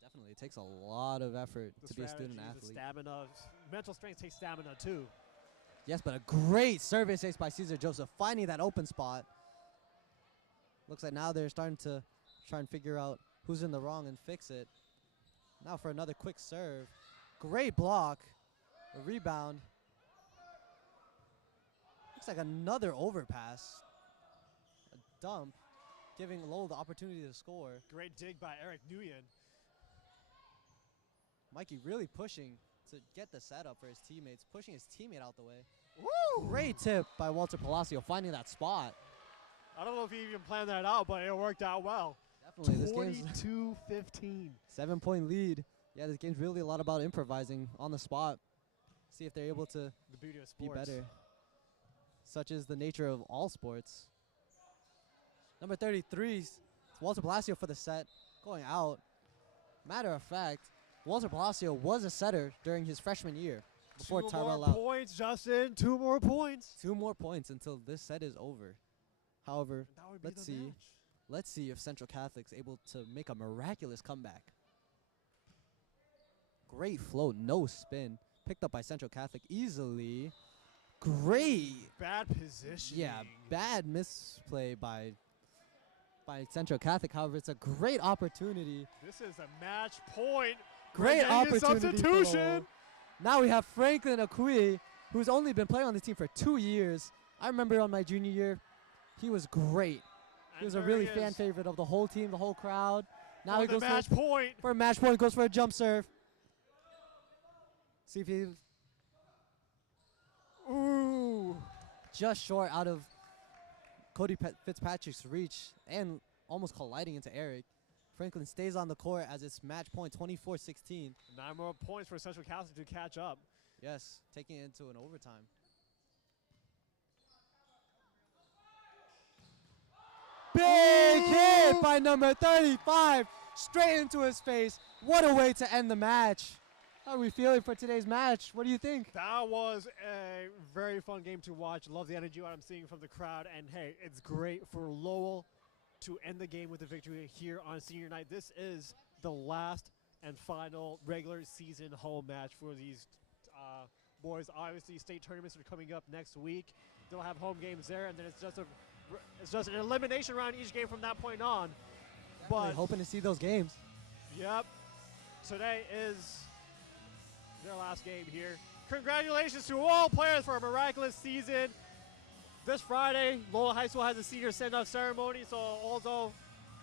Definitely, it takes a lot of effort The to be a student strategy, athlete. The stamina. Mental strength takes stamina too. Yes, but a great service ace by Cesar Joseph, finding that open spot. Looks like now they're starting to try and figure out who's in the wrong and fix it. Now for another quick serve. Great block. A rebound. Looks like another overpass. A dump, giving Lowell the opportunity to score. Great dig by Eric Nguyen. Mikey really pushing to get the setup for his teammates, pushing his teammate out the way. Woo! Great tip by Walter Palacio, finding that spot. I don't know if he even planned that out, but it worked out well. Definitely, this game's 22-15. 7-point lead. Yeah, this game's really a lot about improvising on the spot. See if they're able to The beauty of be sports. better. Such is the nature of all sports. Number 33, it's Walter Palacio for the set, going out. Matter of fact, Walter Palacio was a setter during his freshman year before Two Tyrell more out. points, Justin. 2 more points. 2 more points until this set is over. However, That would be let's the see. match. Let's see if Central Catholic's able to make a miraculous comeback. Great float, no spin. Picked up by Central Catholic easily. Great. Bad position. Yeah, bad misplay by Central Catholic. However, it's a great opportunity. This is a match point. Great We're getting a opportunity. For substitution. Lowell. Now we have Franklin Akui, who's only been playing on the team for 2 years. I remember on my junior year, he was great. He was a And really there he fan is. favorite of the whole team, the whole crowd. Now For he the goes match point. for a match point, goes for a jump serve. See if he Ooh. just short out of Cody Fitzpatrick's reach and almost colliding into Eric. Franklin stays on the court as it's match point 24-16. 9 more points for Central Catholic to catch up. Yes, taking it into an overtime. Big hit by number 35, straight into his face. What a way to end the match. How are we feeling for today's match? What do you think? That was a very fun game to watch. Love the energy what I'm seeing from the crowd. And hey, it's great for Lowell to end the game with a victory here on senior night. This is the last and final regular season home match for these boys. Obviously, state tournaments are coming up next week. They'll have home games there, and then it's just an elimination round each game from that point on. But Hoping to see those games. yep, today is their last game here. Congratulations to all players for a miraculous season. This Friday, Lowell High School has a senior send-off ceremony, so although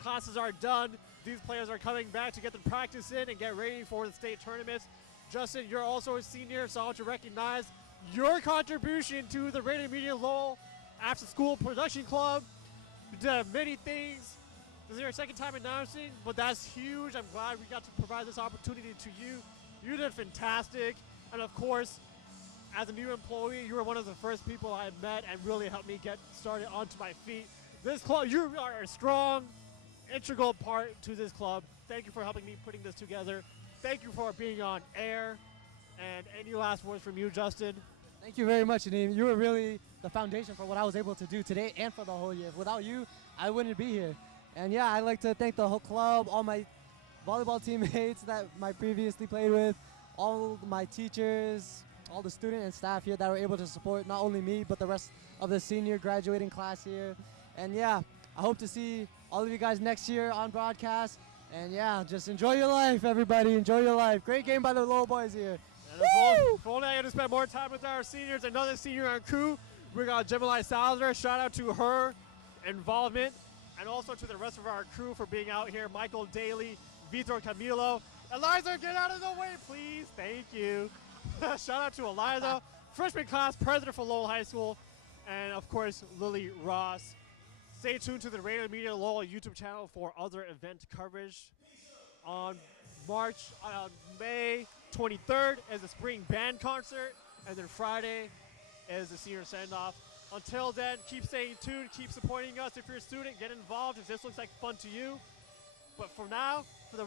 classes are done, these players are coming back to get the practice in and get ready for the state tournaments. Justin, you're also a senior, so I want to recognize your contribution to the Radio Media Lowell After School Production Club. You did many things. This is your second time announcing, but that's huge. I'm glad we got to provide this opportunity to you. You did fantastic. And of course, as a new employee, you were one of the first people I met and really helped me get started onto my feet. This club, you are a strong, integral part to this club. Thank you for helping me putting this together. Thank you for being on air. And any last words from you, Justin? Thank you very much, Aneem. You were really the foundation for what I was able to do today and for the whole year. Without you, I wouldn't be here. And yeah, I'd like to thank the whole club, all my volleyball teammates that I previously played with, all my teachers, all the student and staff here that were able to support not only me, but the rest of the senior graduating class here. And yeah, I hope to see all of you guys next year on broadcast. And yeah, just enjoy your life, everybody. Enjoy your life. Great game by the Lowell boys here. And if only I had to spend more time with our seniors. Another senior on crew. We got Gemini Salazar. Shout out to her involvement. And also to the rest of our crew for being out here. Michael Daly, Vitor Camilo. Eliza, get out of the way, please. Thank you. Shout out to Eliza, freshman class president for Lowell High School. And of course, Lily Ross. Stay tuned to the Radio Media Lowell YouTube channel for other event coverage. On May 23rd is the spring band concert, and then Friday is the senior send-off. Until then, keep staying tuned, keep supporting us. If you're a student, get involved if this looks like fun to you. But for now, for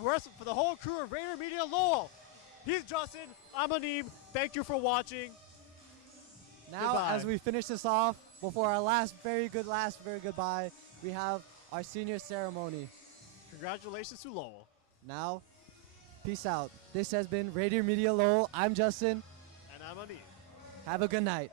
the whole crew of Raider Media Lowell, he's Justin, I'm Aneem. Thank you for watching. Now, Goodbye. as we finish this off, before our last very goodbye, we have our senior ceremony. Congratulations to Lowell. Now, peace out. This has been Raider Media Lowell. I'm Justin. And I'm Aneem. Have a good night.